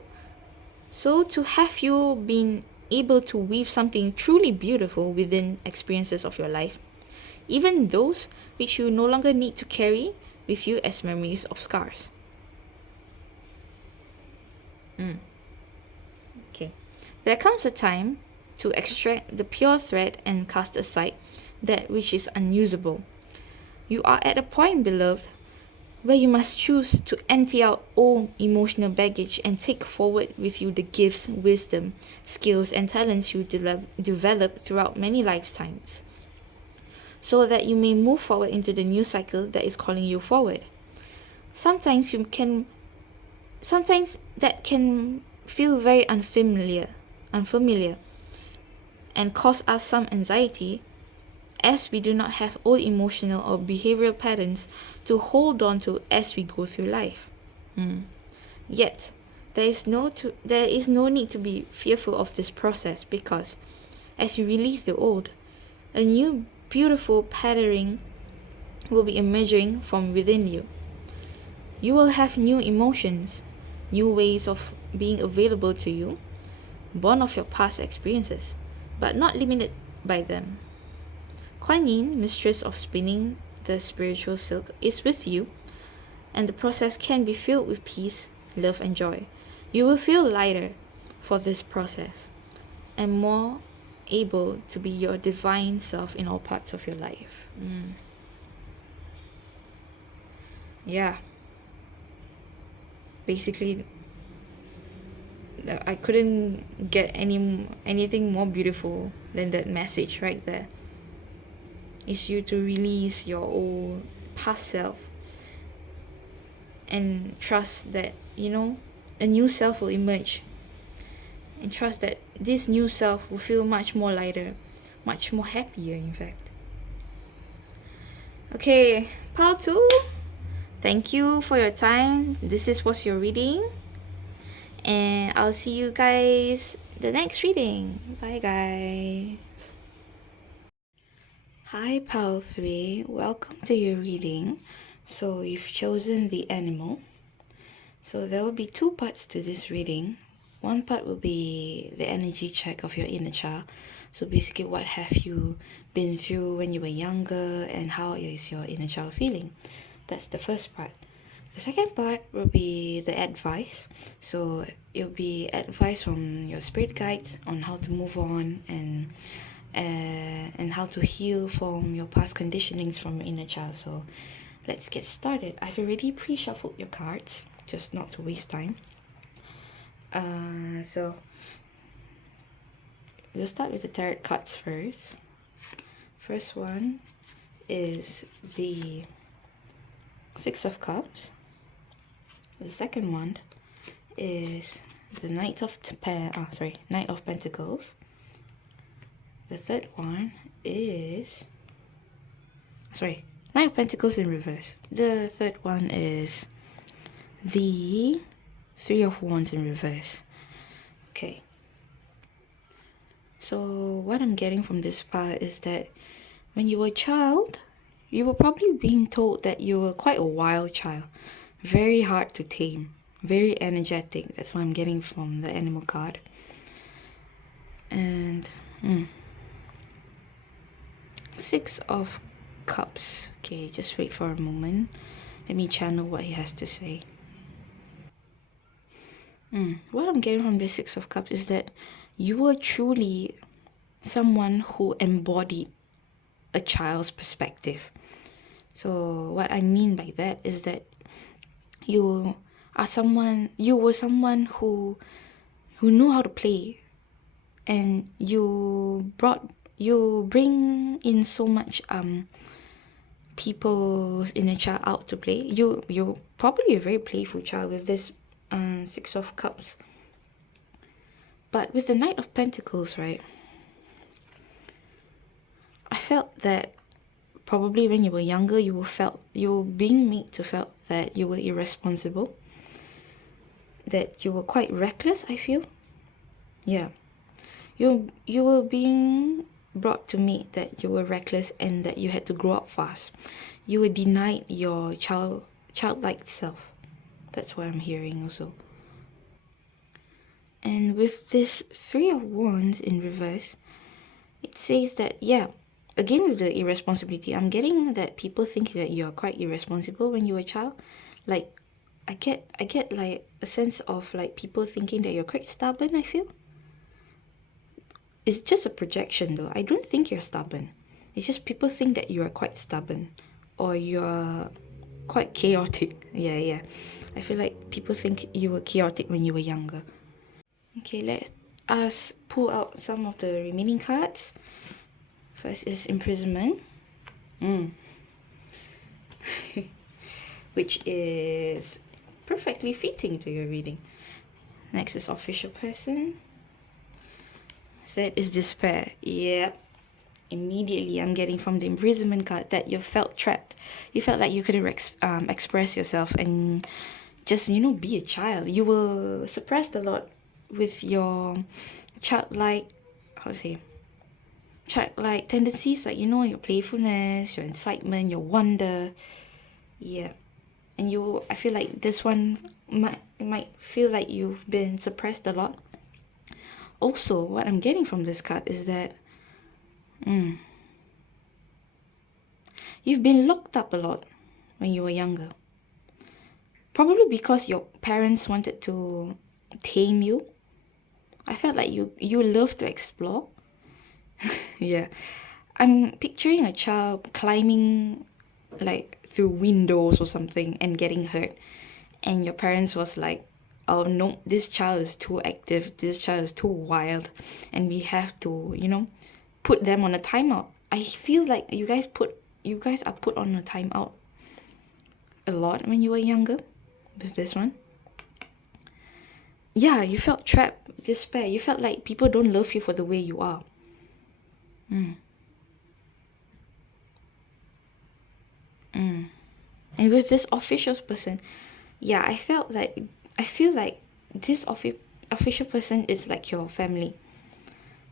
to have you been able to weave something truly beautiful within experiences of your life, even those which you no longer need to carry with you as memories of scars. Okay, there comes a time to extract the pure thread and cast aside that which is unusable. You are at a point, beloved, where you must choose to empty out all emotional baggage and take forward with you the gifts, wisdom, skills, and talents you develop throughout many lifetimes, so that you may move forward into the new cycle that is calling you forward. Sometimes that can feel very unfamiliar, and cause us some anxiety, as we do not have old emotional or behavioral patterns to hold on to as we go through life. Yet, there is no need to be fearful of this process, because as you release the old, a new beautiful patterning will be emerging from within you. You will have new emotions, new ways of being available to you, born of your past experiences, but not limited by them. Kuan Yin, mistress of spinning the spiritual silk, is with you, and the process can be filled with peace, love, and joy. You will feel lighter for this process and more able to be your divine self in all parts of your life. Yeah. Basically, I couldn't get anything more beautiful than that message right there. It's you to release your old past self and trust that, a new self will emerge. And trust that this new self will feel much more lighter, much more happier, in fact. Okay, part 2. Thank you for your time. This was your reading. And I'll see you guys the next reading. Bye, guys. Hi, Pal 3. Welcome to your reading. So you've chosen the animal. So there will be 2 parts to this reading. One part will be the energy check of your inner child. So basically, what have you been through when you were younger and how is your inner child feeling? That's the first part. The second part will be the advice. So it'll be advice from your spirit guides on how to move on and how to heal from your past conditionings from your inner child. So let's get started. I've already pre-shuffled your cards, just not to waste time. So we'll start with the tarot cards first. First one is the Six of Cups. The second one is the Knight of Pentacles. The third one is Knight of Pentacles in reverse. The third one is the Three of Wands in reverse. Okay. So what I'm getting from this part is that when you were a child, you were probably being told that you were quite a wild child. Very hard to tame. Very energetic. That's what I'm getting from the animal card. And Six of Cups. Okay, just wait for a moment. Let me channel what he has to say. What I'm getting from the Six of Cups is that you were truly someone who embodied a child's perspective. So what I mean by that is that you were someone who knew how to play, and you bring in so much people's inner child out to play. You're probably a very playful child with this Six of Cups. But with the Knight of Pentacles, right, I felt that probably when you were younger, you were being made to feel that you were irresponsible, that you were quite reckless, I feel. Yeah. You were being brought to me that you were reckless and that you had to grow up fast. You were denied your childlike self. That's what I'm hearing also. And with this Three of Wands in reverse, it says that, yeah, again with the irresponsibility, I'm getting that people think that you're quite irresponsible when you were a child. Like, I get like a sense of like people thinking that you're quite stubborn, I feel. It's just a projection though. I don't think you're stubborn. It's just people think that you are quite stubborn or you're quite chaotic. Yeah. I feel like people think you were chaotic when you were younger. Okay, let us pull out some of the remaining cards. First is Imprisonment. Which is perfectly fitting to your reading. Next is Official Person. Third is Despair. Yep. Immediately I'm getting from the Imprisonment card that you felt trapped. You felt like you couldn't express yourself and just, be a child. You were suppressed a lot with your childlike tendencies, like, your playfulness, your excitement, your wonder. Yeah. And I feel like this one might feel like you've been suppressed a lot. Also, what I'm getting from this card is that you've been locked up a lot when you were younger. Probably because your parents wanted to tame you. I felt like you love to explore. Yeah. I'm picturing a child climbing like through windows or something and getting hurt. And your parents was like, oh no, this child is too active, this child is too wild, and we have to, put them on a timeout. I feel like you guys are put on a timeout a lot when you were younger with this one. Yeah, you felt trapped, despair. You felt like people don't love you for the way you are. And with this official person, yeah, I feel like this official person is like your family.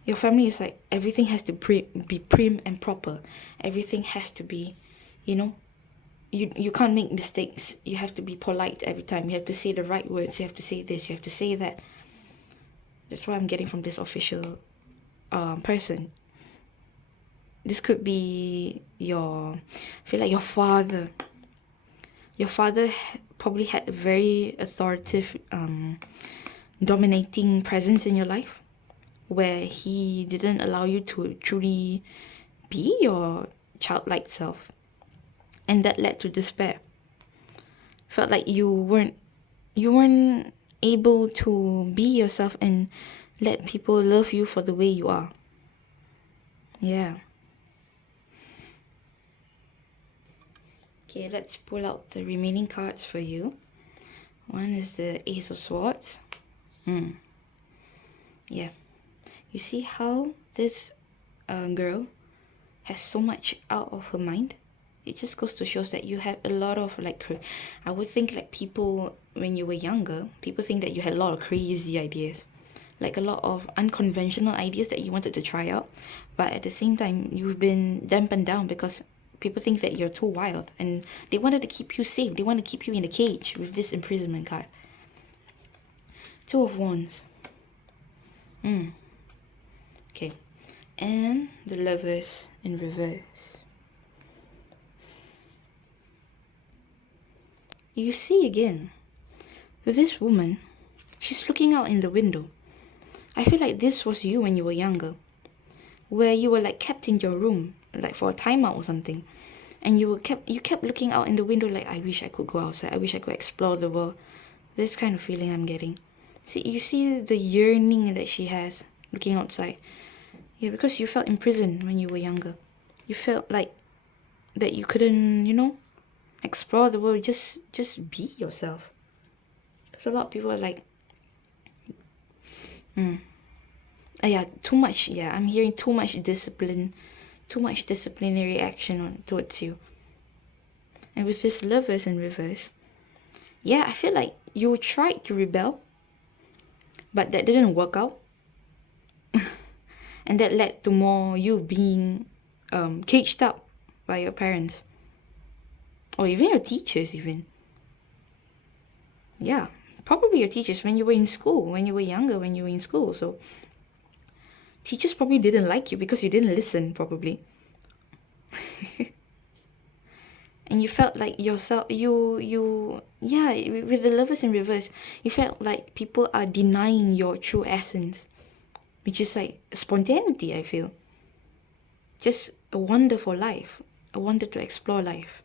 Your family is like everything has to be prim and proper. Everything has to be, you can't make mistakes. You have to be polite every time. You have to say the right words. You have to say this. You have to say that. That's what I'm getting from this official person. This could be I feel like your father. Your father probably had a very authoritative, dominating presence in your life, where he didn't allow you to truly be your childlike self. And that led to despair. Felt like you weren't able to be yourself and let people love you for the way you are. Yeah. Okay, let's pull out the remaining cards for you. One is the Ace of Swords. Yeah. You see how this girl has so much out of her mind? It just goes to show that you have a lot of I would think like people, when you were younger, people think that you had a lot of crazy ideas. Like a lot of unconventional ideas that you wanted to try out. But at the same time, you've been dampened down because people think that you're too wild. And they wanted to keep you safe. They want to keep you in a cage with this imprisonment card. Two of Wands. Okay. And the Lovers in reverse. You see again, with this woman, she's looking out in the window. I feel like this was you when you were younger, where you were like kept in your room, like for a timeout or something, and you kept looking out in the window like, I wish I could go outside, I wish I could explore the world. This kind of feeling I'm getting. See, you see the yearning that she has looking outside. Yeah, because you felt imprisoned when you were younger. You felt like that you couldn't, explore the world, just be yourself. Because a lot of people are like, too much. Yeah, I'm hearing too much discipline, too much disciplinary action towards you. And with this Lovers in reverse, yeah, I feel like you tried to rebel, but that didn't work out. And that led to more you being caged up by your parents. Or even your teachers even. Yeah, probably your teachers when you were in school, when you were younger, when you were in school. So teachers probably didn't like you because you didn't listen probably. And you felt like yourself, with the Lovers in reverse, you felt like people are denying your true essence, which is like spontaneity, I feel. Just a wonder for life, a wonder to explore life.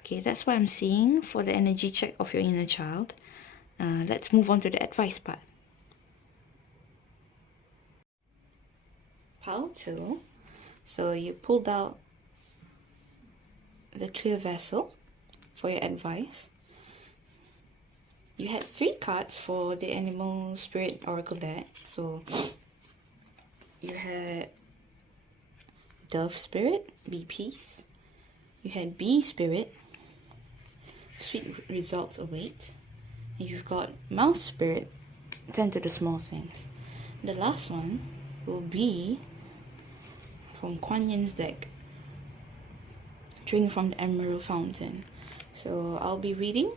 Okay, that's what I'm seeing for the energy check of your inner child. Let's move on to the advice part. Pile 2. So you pulled out the clear vessel for your advice. You had 3 cards for the animal spirit oracle deck. So you had Dove spirit, be peace. You had Bee spirit, sweet results await. And you've got Mouse spirit, tend to the small things. The last one will be from Kuan Yin's deck, Drink from the Emerald Fountain. So I'll be reading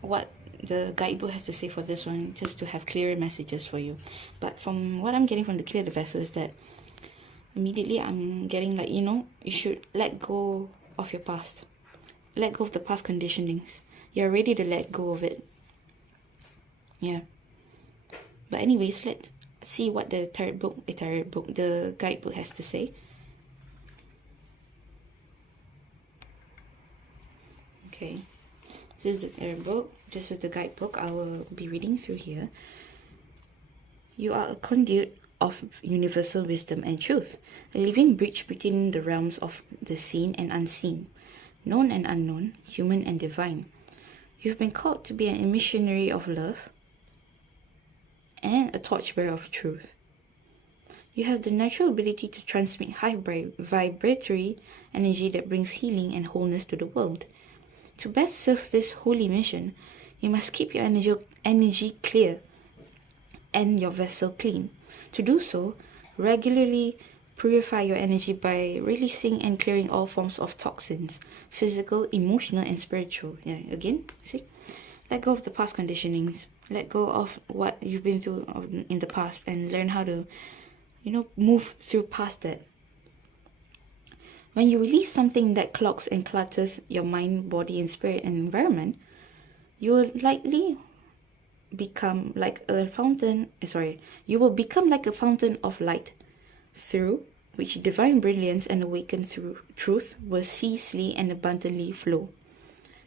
what the guidebook has to say for this one, just to have clearer messages for you. But from what I'm getting from the clear the vessel is that immediately I'm getting like, you should let go of your past. Let go of the past conditionings. You're ready to let go of it. Yeah. But anyways, let's see what the the guidebook has to say. Okay. This is the tarot book. This is the guidebook I will be reading through here. You are a conduit of universal wisdom and truth, a living bridge between the realms of the seen and unseen, known and unknown, human and divine. You've been called to be an missionary of love and a torchbearer of truth. You have the natural ability to transmit high vibratory energy that brings healing and wholeness to the world. To best serve this holy mission, you must keep your energy clear and your vessel clean. To do so, regularly purify your energy by releasing and clearing all forms of toxins, physical, emotional, and spiritual. Yeah, again, see? Let go of the past conditionings. Let go of what you've been through in the past and learn how to, move through past that. When you release something that clogs and clutters your mind, body, and spirit and environment, you will likely become like a fountain. You will become like a fountain of light, through which divine brilliance and awakened through truth will ceaselessly and abundantly flow.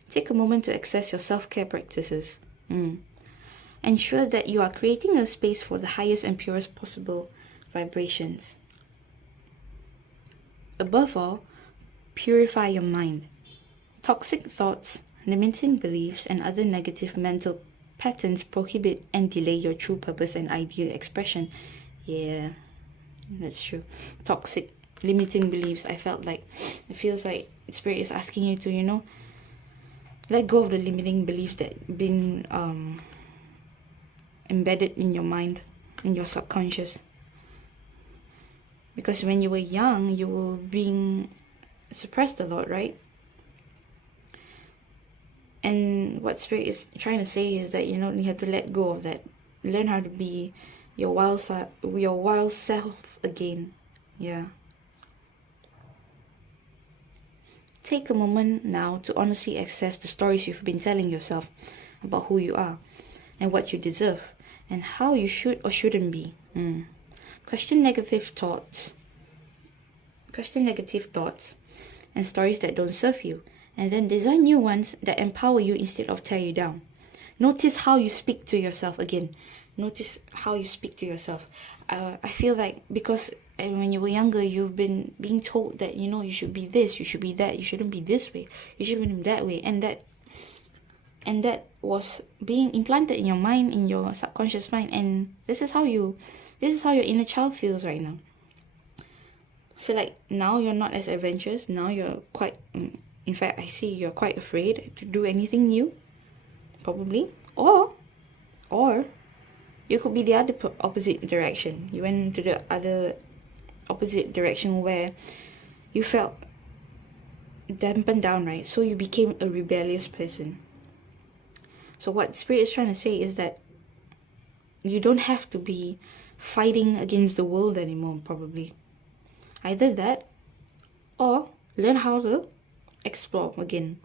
Take a moment to access your self-care practices. Ensure that you are creating a space for the highest and purest possible vibrations. Above all, purify your mind. Toxic thoughts, limiting beliefs, and other negative mental patterns prohibit and delay your true purpose and ideal expression. Yeah, that's true. Toxic, limiting beliefs. It feels like Spirit is asking you to, let go of the limiting beliefs that been embedded in your mind, in your subconscious. Because when you were young, you were being suppressed a lot, right? And what Spirit is trying to say is that, you have to let go of that. Learn how to be your wild self again. Yeah. Take a moment now to honestly access the stories you've been telling yourself about who you are and what you deserve and how you should or shouldn't be. Question negative thoughts and stories that don't serve you, and then design new ones that empower you instead of tear you down. Notice how you speak to yourself again. Notice how you speak to yourself. I feel like because when you were younger, you've been being told that, you should be this, you should be that, you shouldn't be this way, you shouldn't be that way. And that was being implanted in your mind, in your subconscious mind. And this is how your inner child feels right now. I feel like now you're not as adventurous. Now you're quite, in fact, I see you're quite afraid to do anything new, probably. Or you could be the other opposite direction. You went into the other opposite direction where you felt dampened down, right? So you became a rebellious person. So what Spirit is trying to say is that you don't have to be fighting against the world anymore, probably. Either that, or learn how to explore again.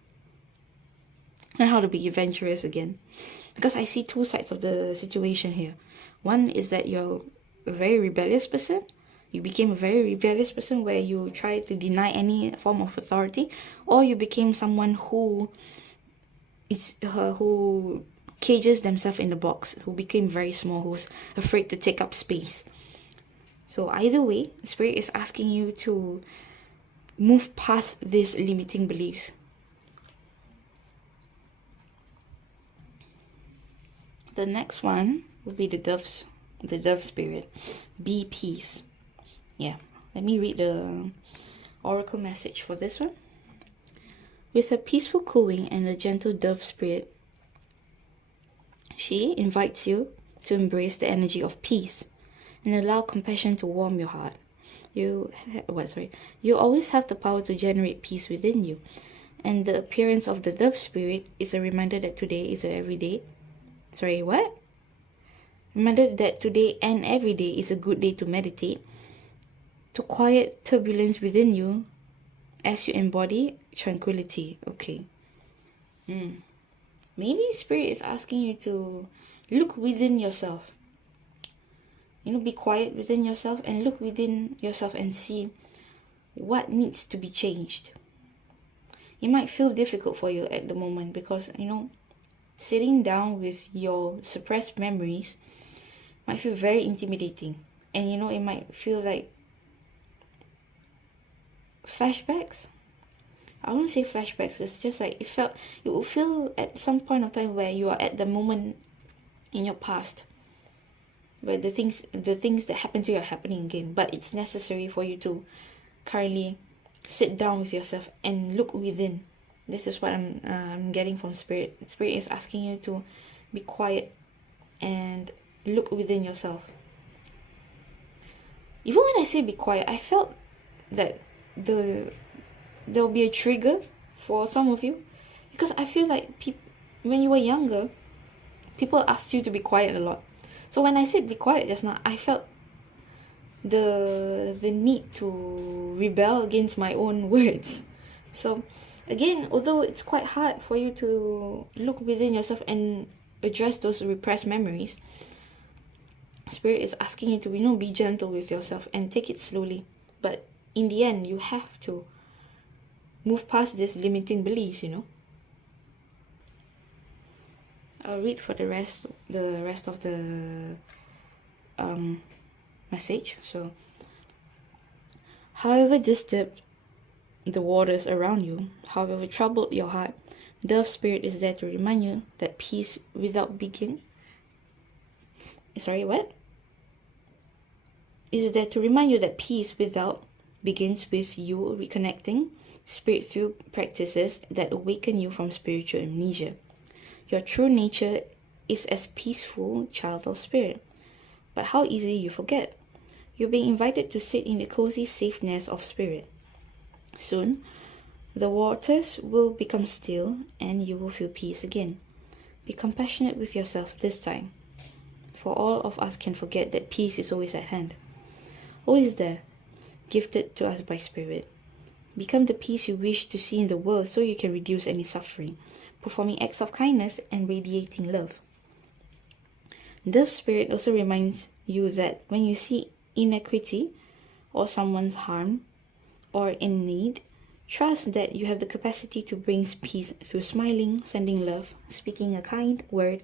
Learn how to be adventurous again. Because I see two sides of the situation here. One is that you're a very rebellious person. You became a very rebellious person where you try to deny any form of authority, or you became someone who cages themselves in the box, who became very small, who's afraid to take up space. So either way, Spirit is asking you to move past these limiting beliefs. The next one will be the dove spirit. Be peace. Yeah, let me read the oracle message for this one. With a peaceful cooing and a gentle dove spirit, she invites you to embrace the energy of peace and allow compassion to warm your heart. You always have the power to generate peace within you. And the appearance of the dove spirit is a reminder that today is a everyday. Reminder that today and every day is a good day to meditate, to quiet turbulence within you as you embody tranquility. Okay. Maybe Spirit is asking you to look within yourself. Be quiet within yourself and look within yourself and see what needs to be changed. It might feel difficult for you at the moment because, sitting down with your suppressed memories might feel very intimidating. And, it might feel like flashbacks. I won't say flashbacks. It's just like it will feel at some point of time where you are at the moment in your past where the things that happened to you are happening again. But it's necessary for you to currently sit down with yourself and look within. This is what I'm getting from Spirit. Spirit is asking you to be quiet and look within yourself. Even when I say be quiet, I felt that there'll be a trigger for some of you, because I feel like when you were younger, people asked you to be quiet a lot. So when I said be quiet just now, I felt the need to rebel against my own words. So again, although it's quite hard for you to look within yourself and address those repressed memories, Spirit is asking you to, be gentle with yourself and take it slowly. But in the end, you have to move past these limiting beliefs, I'll read for the rest of the message. So, however disturbed the waters around you, however troubled your heart, Dove Spirit is there to remind you that peace without begin. Is there to remind you that peace without begins with you reconnecting Spirit through practices that awaken you from spiritual amnesia. Your true nature is as peaceful child of Spirit. But how easily you forget. You're being invited to sit in the cozy safeness of Spirit. Soon, the waters will become still and you will feel peace again. Be compassionate with yourself this time. For all of us can forget that peace is always at hand. Always there, gifted to us by Spirit. Become the peace you wish to see in the world so you can reduce any suffering, performing acts of kindness and radiating love. The Spirit also reminds you that when you see inequity or someone's harm or in need, trust that you have the capacity to bring peace through smiling, sending love, speaking a kind word,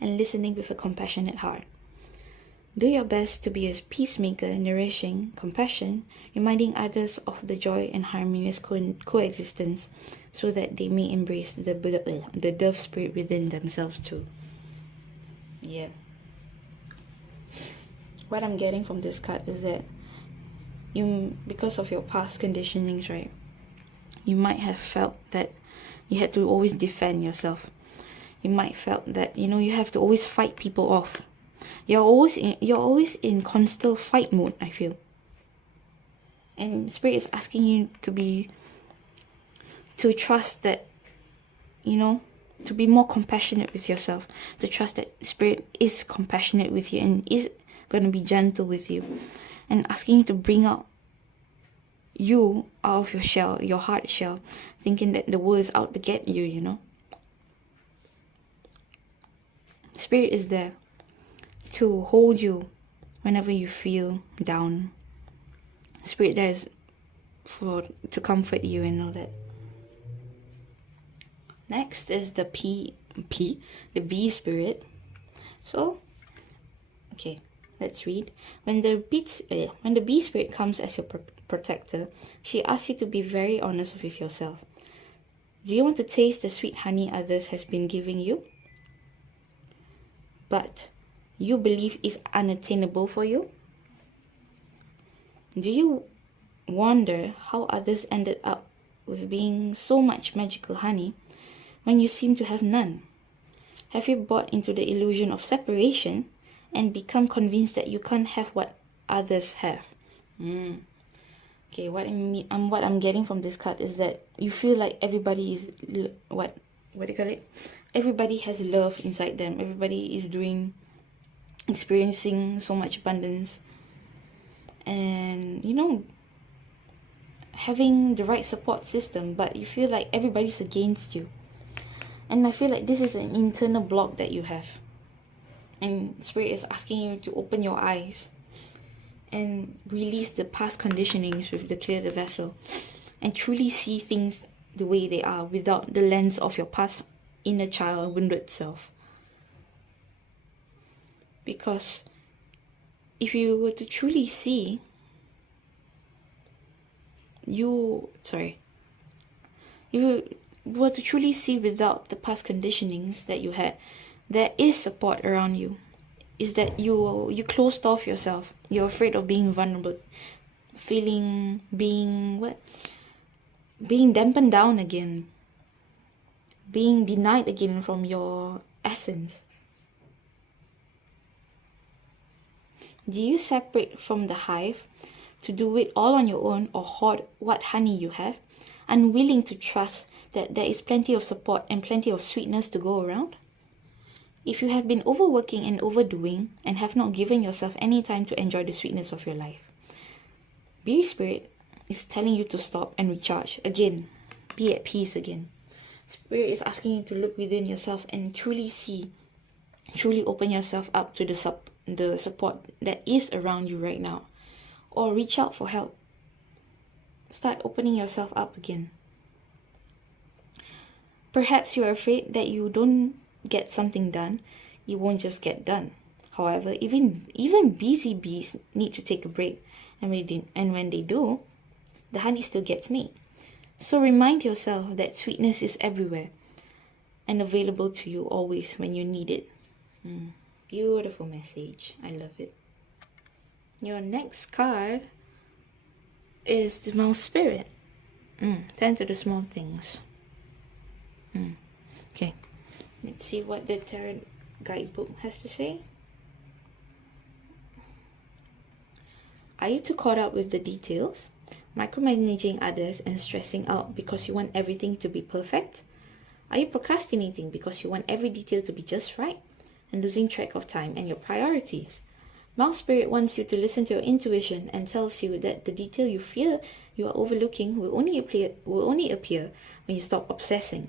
and listening with a compassionate heart. Do your best to be a peacemaker, nourishing compassion, reminding others of the joy and harmonious coexistence so that they may embrace the Dove Spirit within themselves too. Yeah. What I'm getting from this card is that because of your past conditionings, right, you might have felt that you had to always defend yourself. You might felt that, you have to always fight people off. You're always in constant fight mode, I feel. And Spirit is asking you to trust that, to be more compassionate with yourself, to trust that Spirit is compassionate with you and is going to be gentle with you, and asking you to bring out you out of your shell, your heart shell, thinking that the world is out to get you, Spirit is there to hold you whenever you feel down. Spirit there is to comfort you and all that. Next is the the bee spirit. So, okay, let's read. When the bee spirit comes as your protector, she asks you to be very honest with yourself. Do you want to taste the sweet honey others has been giving you, but you believe is unattainable for you? Do you wonder how others ended up with being so much magical honey when you seem to have none? Have you bought into the illusion of separation and become convinced that you can't have what others have? Okay, what I'm getting from this card is that you feel like everybody is what do you call it? Everybody has love inside them. Everybody is experiencing so much abundance, and having the right support system, but you feel like everybody's against you. And I feel like this is an internal block that you have, and Spirit is asking you to open your eyes and release the past conditionings with the clear the vessel, and truly see things the way they are without the lens of your past inner child wounded self. Because if you were to truly see, if you were to truly see without the past conditionings that you had, there is support around you. Is that you closed off yourself. You're afraid of being vulnerable, being dampened down again, being denied again from your essence. Do you separate from the hive to do it all on your own, or hoard what honey you have, unwilling to trust that there is plenty of support and plenty of sweetness to go around? If you have been overworking and overdoing and have not given yourself any time to enjoy the sweetness of your life, Be Spirit is telling you to stop and recharge again. Be at peace again. Spirit is asking you to look within yourself and truly open yourself up to the support that is around you right now, or reach out for help. Start opening yourself up again. Perhaps you're afraid that you don't get something done, you won't just get done. However, even busy bees need to take a break, and when they do, the honey still gets made. So remind yourself that sweetness is everywhere and available to you always when you need it. Beautiful message. I love it. Your next card is the Mouse Spirit. Tend to the small things. Okay, let's see what the tarot guidebook has to say. Are you too caught up with the details, micromanaging others and stressing out because you want everything to be perfect? Are you procrastinating because you want every detail to be just right and losing track of time and your priorities? Mouse Spirit wants you to listen to your intuition and tells you that the detail you fear you are overlooking will only appear when you stop obsessing.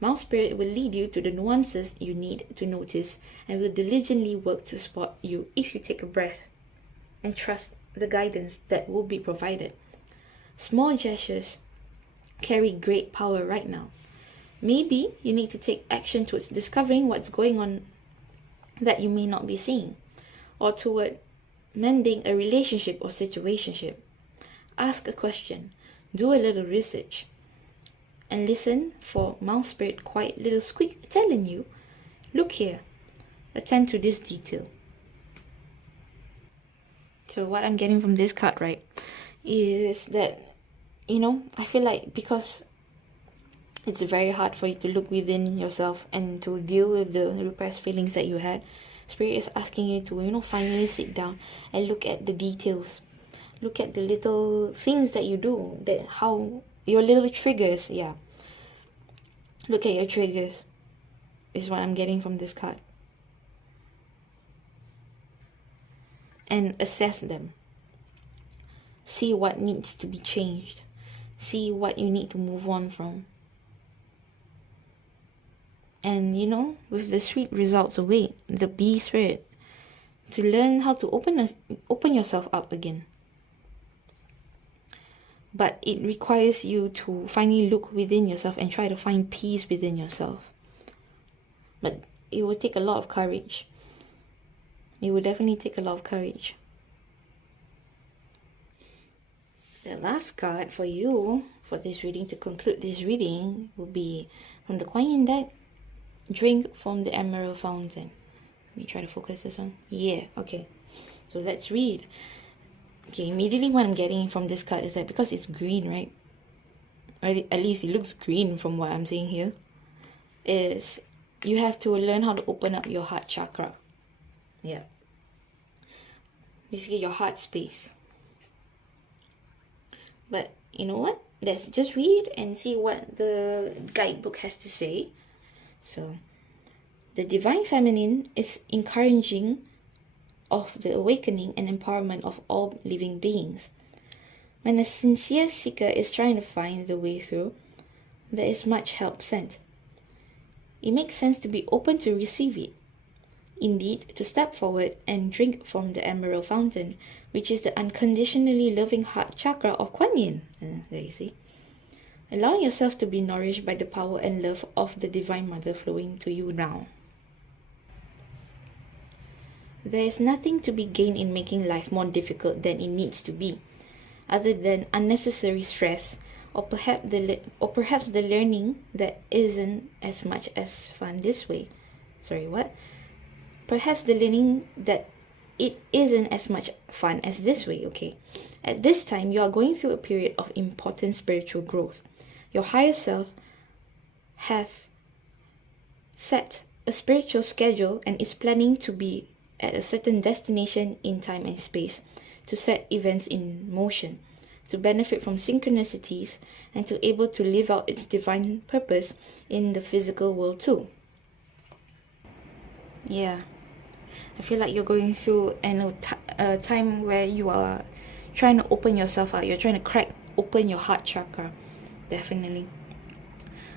Mouse Spirit will lead you to the nuances you need to notice and will diligently work to spot you if you take a breath and trust the guidance that will be provided. Small gestures carry great power right now. Maybe you need to take action towards discovering what's going on that you may not be seeing, or toward mending a relationship or situationship. Ask a question, do a little research, and listen for Mouse Spirit quiet little squeak telling you, look here, attend to this detail. So what I'm getting from this card, right, is that, I feel like because it's very hard for you to look within yourself and to deal with the repressed feelings that you had, Spirit is asking you to, finally sit down and look at the details. Look at the little things that you do, how your little triggers, Look at your triggers, is what I'm getting from this card. And assess them. See what needs to be changed. See what you need to move on from. And, with the sweet results await, the Bee Spirit, to learn how to open yourself up again. But it requires you to finally look within yourself and try to find peace within yourself. But it will take a lot of courage. It will definitely take a lot of courage. The last card for you, for this reading, to conclude this reading, will be from the Kuan Yin deck, Drink from the Emerald Fountain. Let me try to focus this one. Yeah, okay. So let's read. Okay, immediately what I'm getting from this card is that because it's green, right? Or at least it looks green from what I'm seeing here. Is you have to learn how to open up your heart chakra. Yeah. Basically your heart space. But you know what? Let's just read and see what the guidebook has to say. So, the Divine Feminine is encouraging of the awakening and empowerment of all living beings. When a sincere seeker is trying to find the way through, there is much help sent. It makes sense to be open to receive it. Indeed, to step forward and drink from the Emerald Fountain, which is the unconditionally loving heart chakra of Kuan Yin. There you see. Allowing yourself to be nourished by the power and love of the Divine Mother flowing to you now. There is nothing to be gained in making life more difficult than it needs to be, other than unnecessary stress, or perhaps the learning that isn't as much as fun this way. Perhaps the learning that it isn't as much fun as this way, okay? At this time, you are going through a period of important spiritual growth. Your higher self have set a spiritual schedule and is planning to be at a certain destination in time and space, to set events in motion, to benefit from synchronicities, and to able to live out its divine purpose in the physical world too. Yeah, I feel like you're going through a time where you are trying to open yourself out. You're trying to open your heart chakra. Definitely.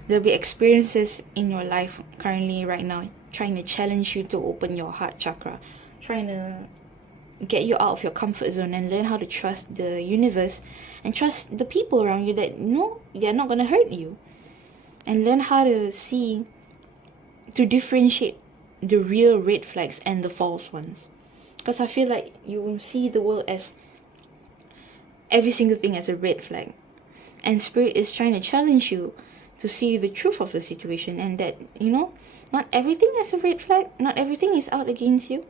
There'll be experiences in your life currently right now trying to challenge you to open your heart chakra, trying to get you out of your comfort zone and learn how to trust the universe and trust the people around you that they're not going to hurt you, and learn how to differentiate the real red flags and the false ones. Because I feel like you see the world as every single thing as a red flag, and spirit is trying to challenge you to see the truth of the situation, and that not everything is a red flag, not everything is out against you,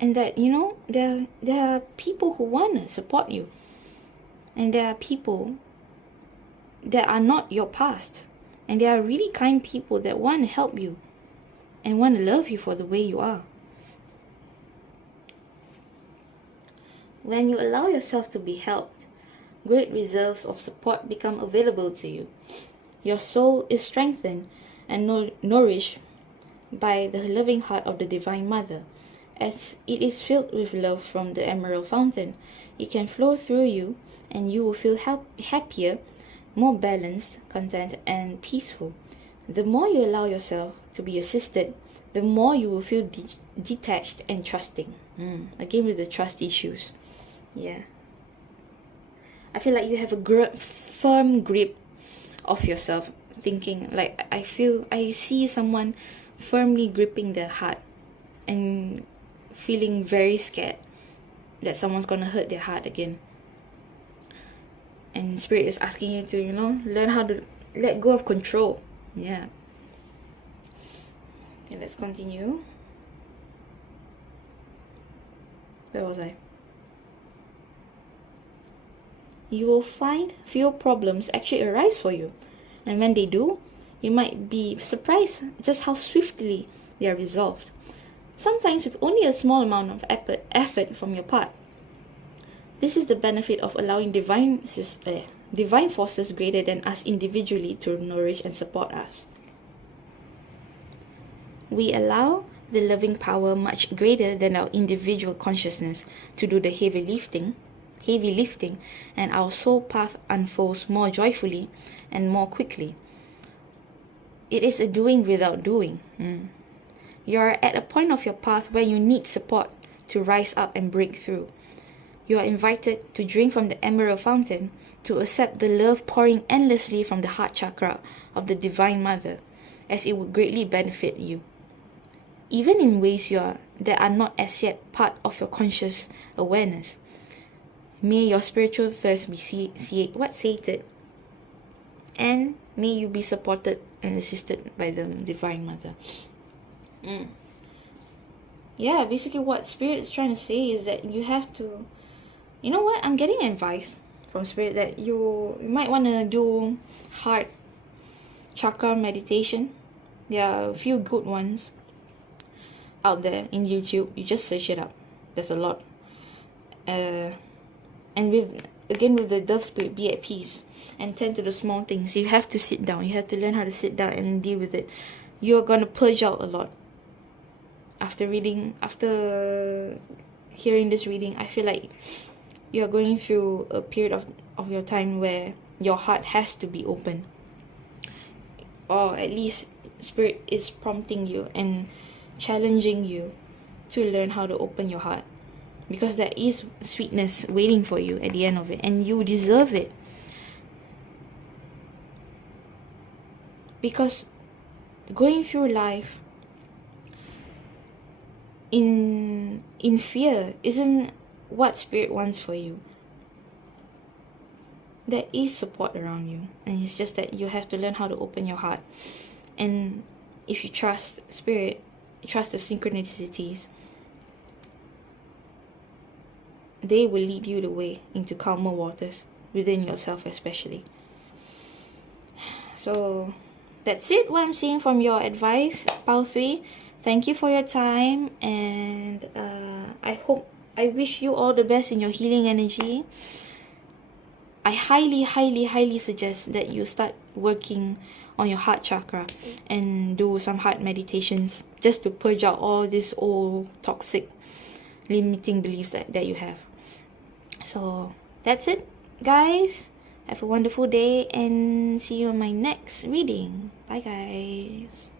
and that there are people who want to support you, and there are people that are not your past, and there are really kind people that want to help you and want to love you for the way you are. When you allow yourself to be helped, great reserves of support become available to you. Your soul is strengthened and nourished by the loving heart of the Divine Mother. As it is filled with love from the Emerald Fountain, it can flow through you, and you will feel happier, more balanced, content, and peaceful. The more you allow yourself to be assisted, the more you will feel detached and trusting. Again with the trust issues. Yeah. I feel like you have a firm grip of yourself, thinking like I see someone firmly gripping their heart and feeling very scared that someone's gonna hurt their heart again. And spirit is asking you to, learn how to let go of control. Yeah. Okay, let's continue. Where was I? You will find few problems actually arise for you. And when they do, you might be surprised just how swiftly they are resolved. Sometimes with only a small amount of effort from your part. This is the benefit of allowing divine forces greater than us individually to nourish and support us. We allow the loving power much greater than our individual consciousness to do the heavy lifting, and our soul path unfolds more joyfully and more quickly. It is a doing without doing. You are at a point of your path where you need support to rise up and break through. You are invited to drink from the Emerald Fountain, to accept the love pouring endlessly from the heart chakra of the Divine Mother, as it would greatly benefit you. Even in ways that are not as yet part of your conscious awareness. May your spiritual thirst be sated, and may you be supported and assisted by the Divine Mother. Yeah, basically what Spirit is trying to say is that you have to, I'm getting advice from Spirit that you might want to do heart chakra meditation. There are a few good ones out there in YouTube. You just search it up. There's a lot. And with the Dove Spirit, be at peace and tend to the small things. You have to sit down. You have to learn how to sit down and deal with it. You're going to purge out a lot. After hearing this reading, I feel like you're going through a period of your time where your heart has to be open. Or at least Spirit is prompting you and challenging you to learn how to open your heart. Because there is sweetness waiting for you at the end of it. And you deserve it. Because going through life in fear isn't what Spirit wants for you. There is support around you. And it's just that you have to learn how to open your heart. And if you trust Spirit, trust the synchronicities, they will lead you the way into calmer waters within yourself especially. So that's it, what I'm seeing from your advice, Pao 3. Thank you for your time, and I wish you all the best in your healing energy. I highly, highly, highly suggest that you start working on your heart chakra and do some heart meditations just to purge out all these old toxic limiting beliefs that you have. So that's it, guys. Have a wonderful day and see you in my next reading. Bye, guys.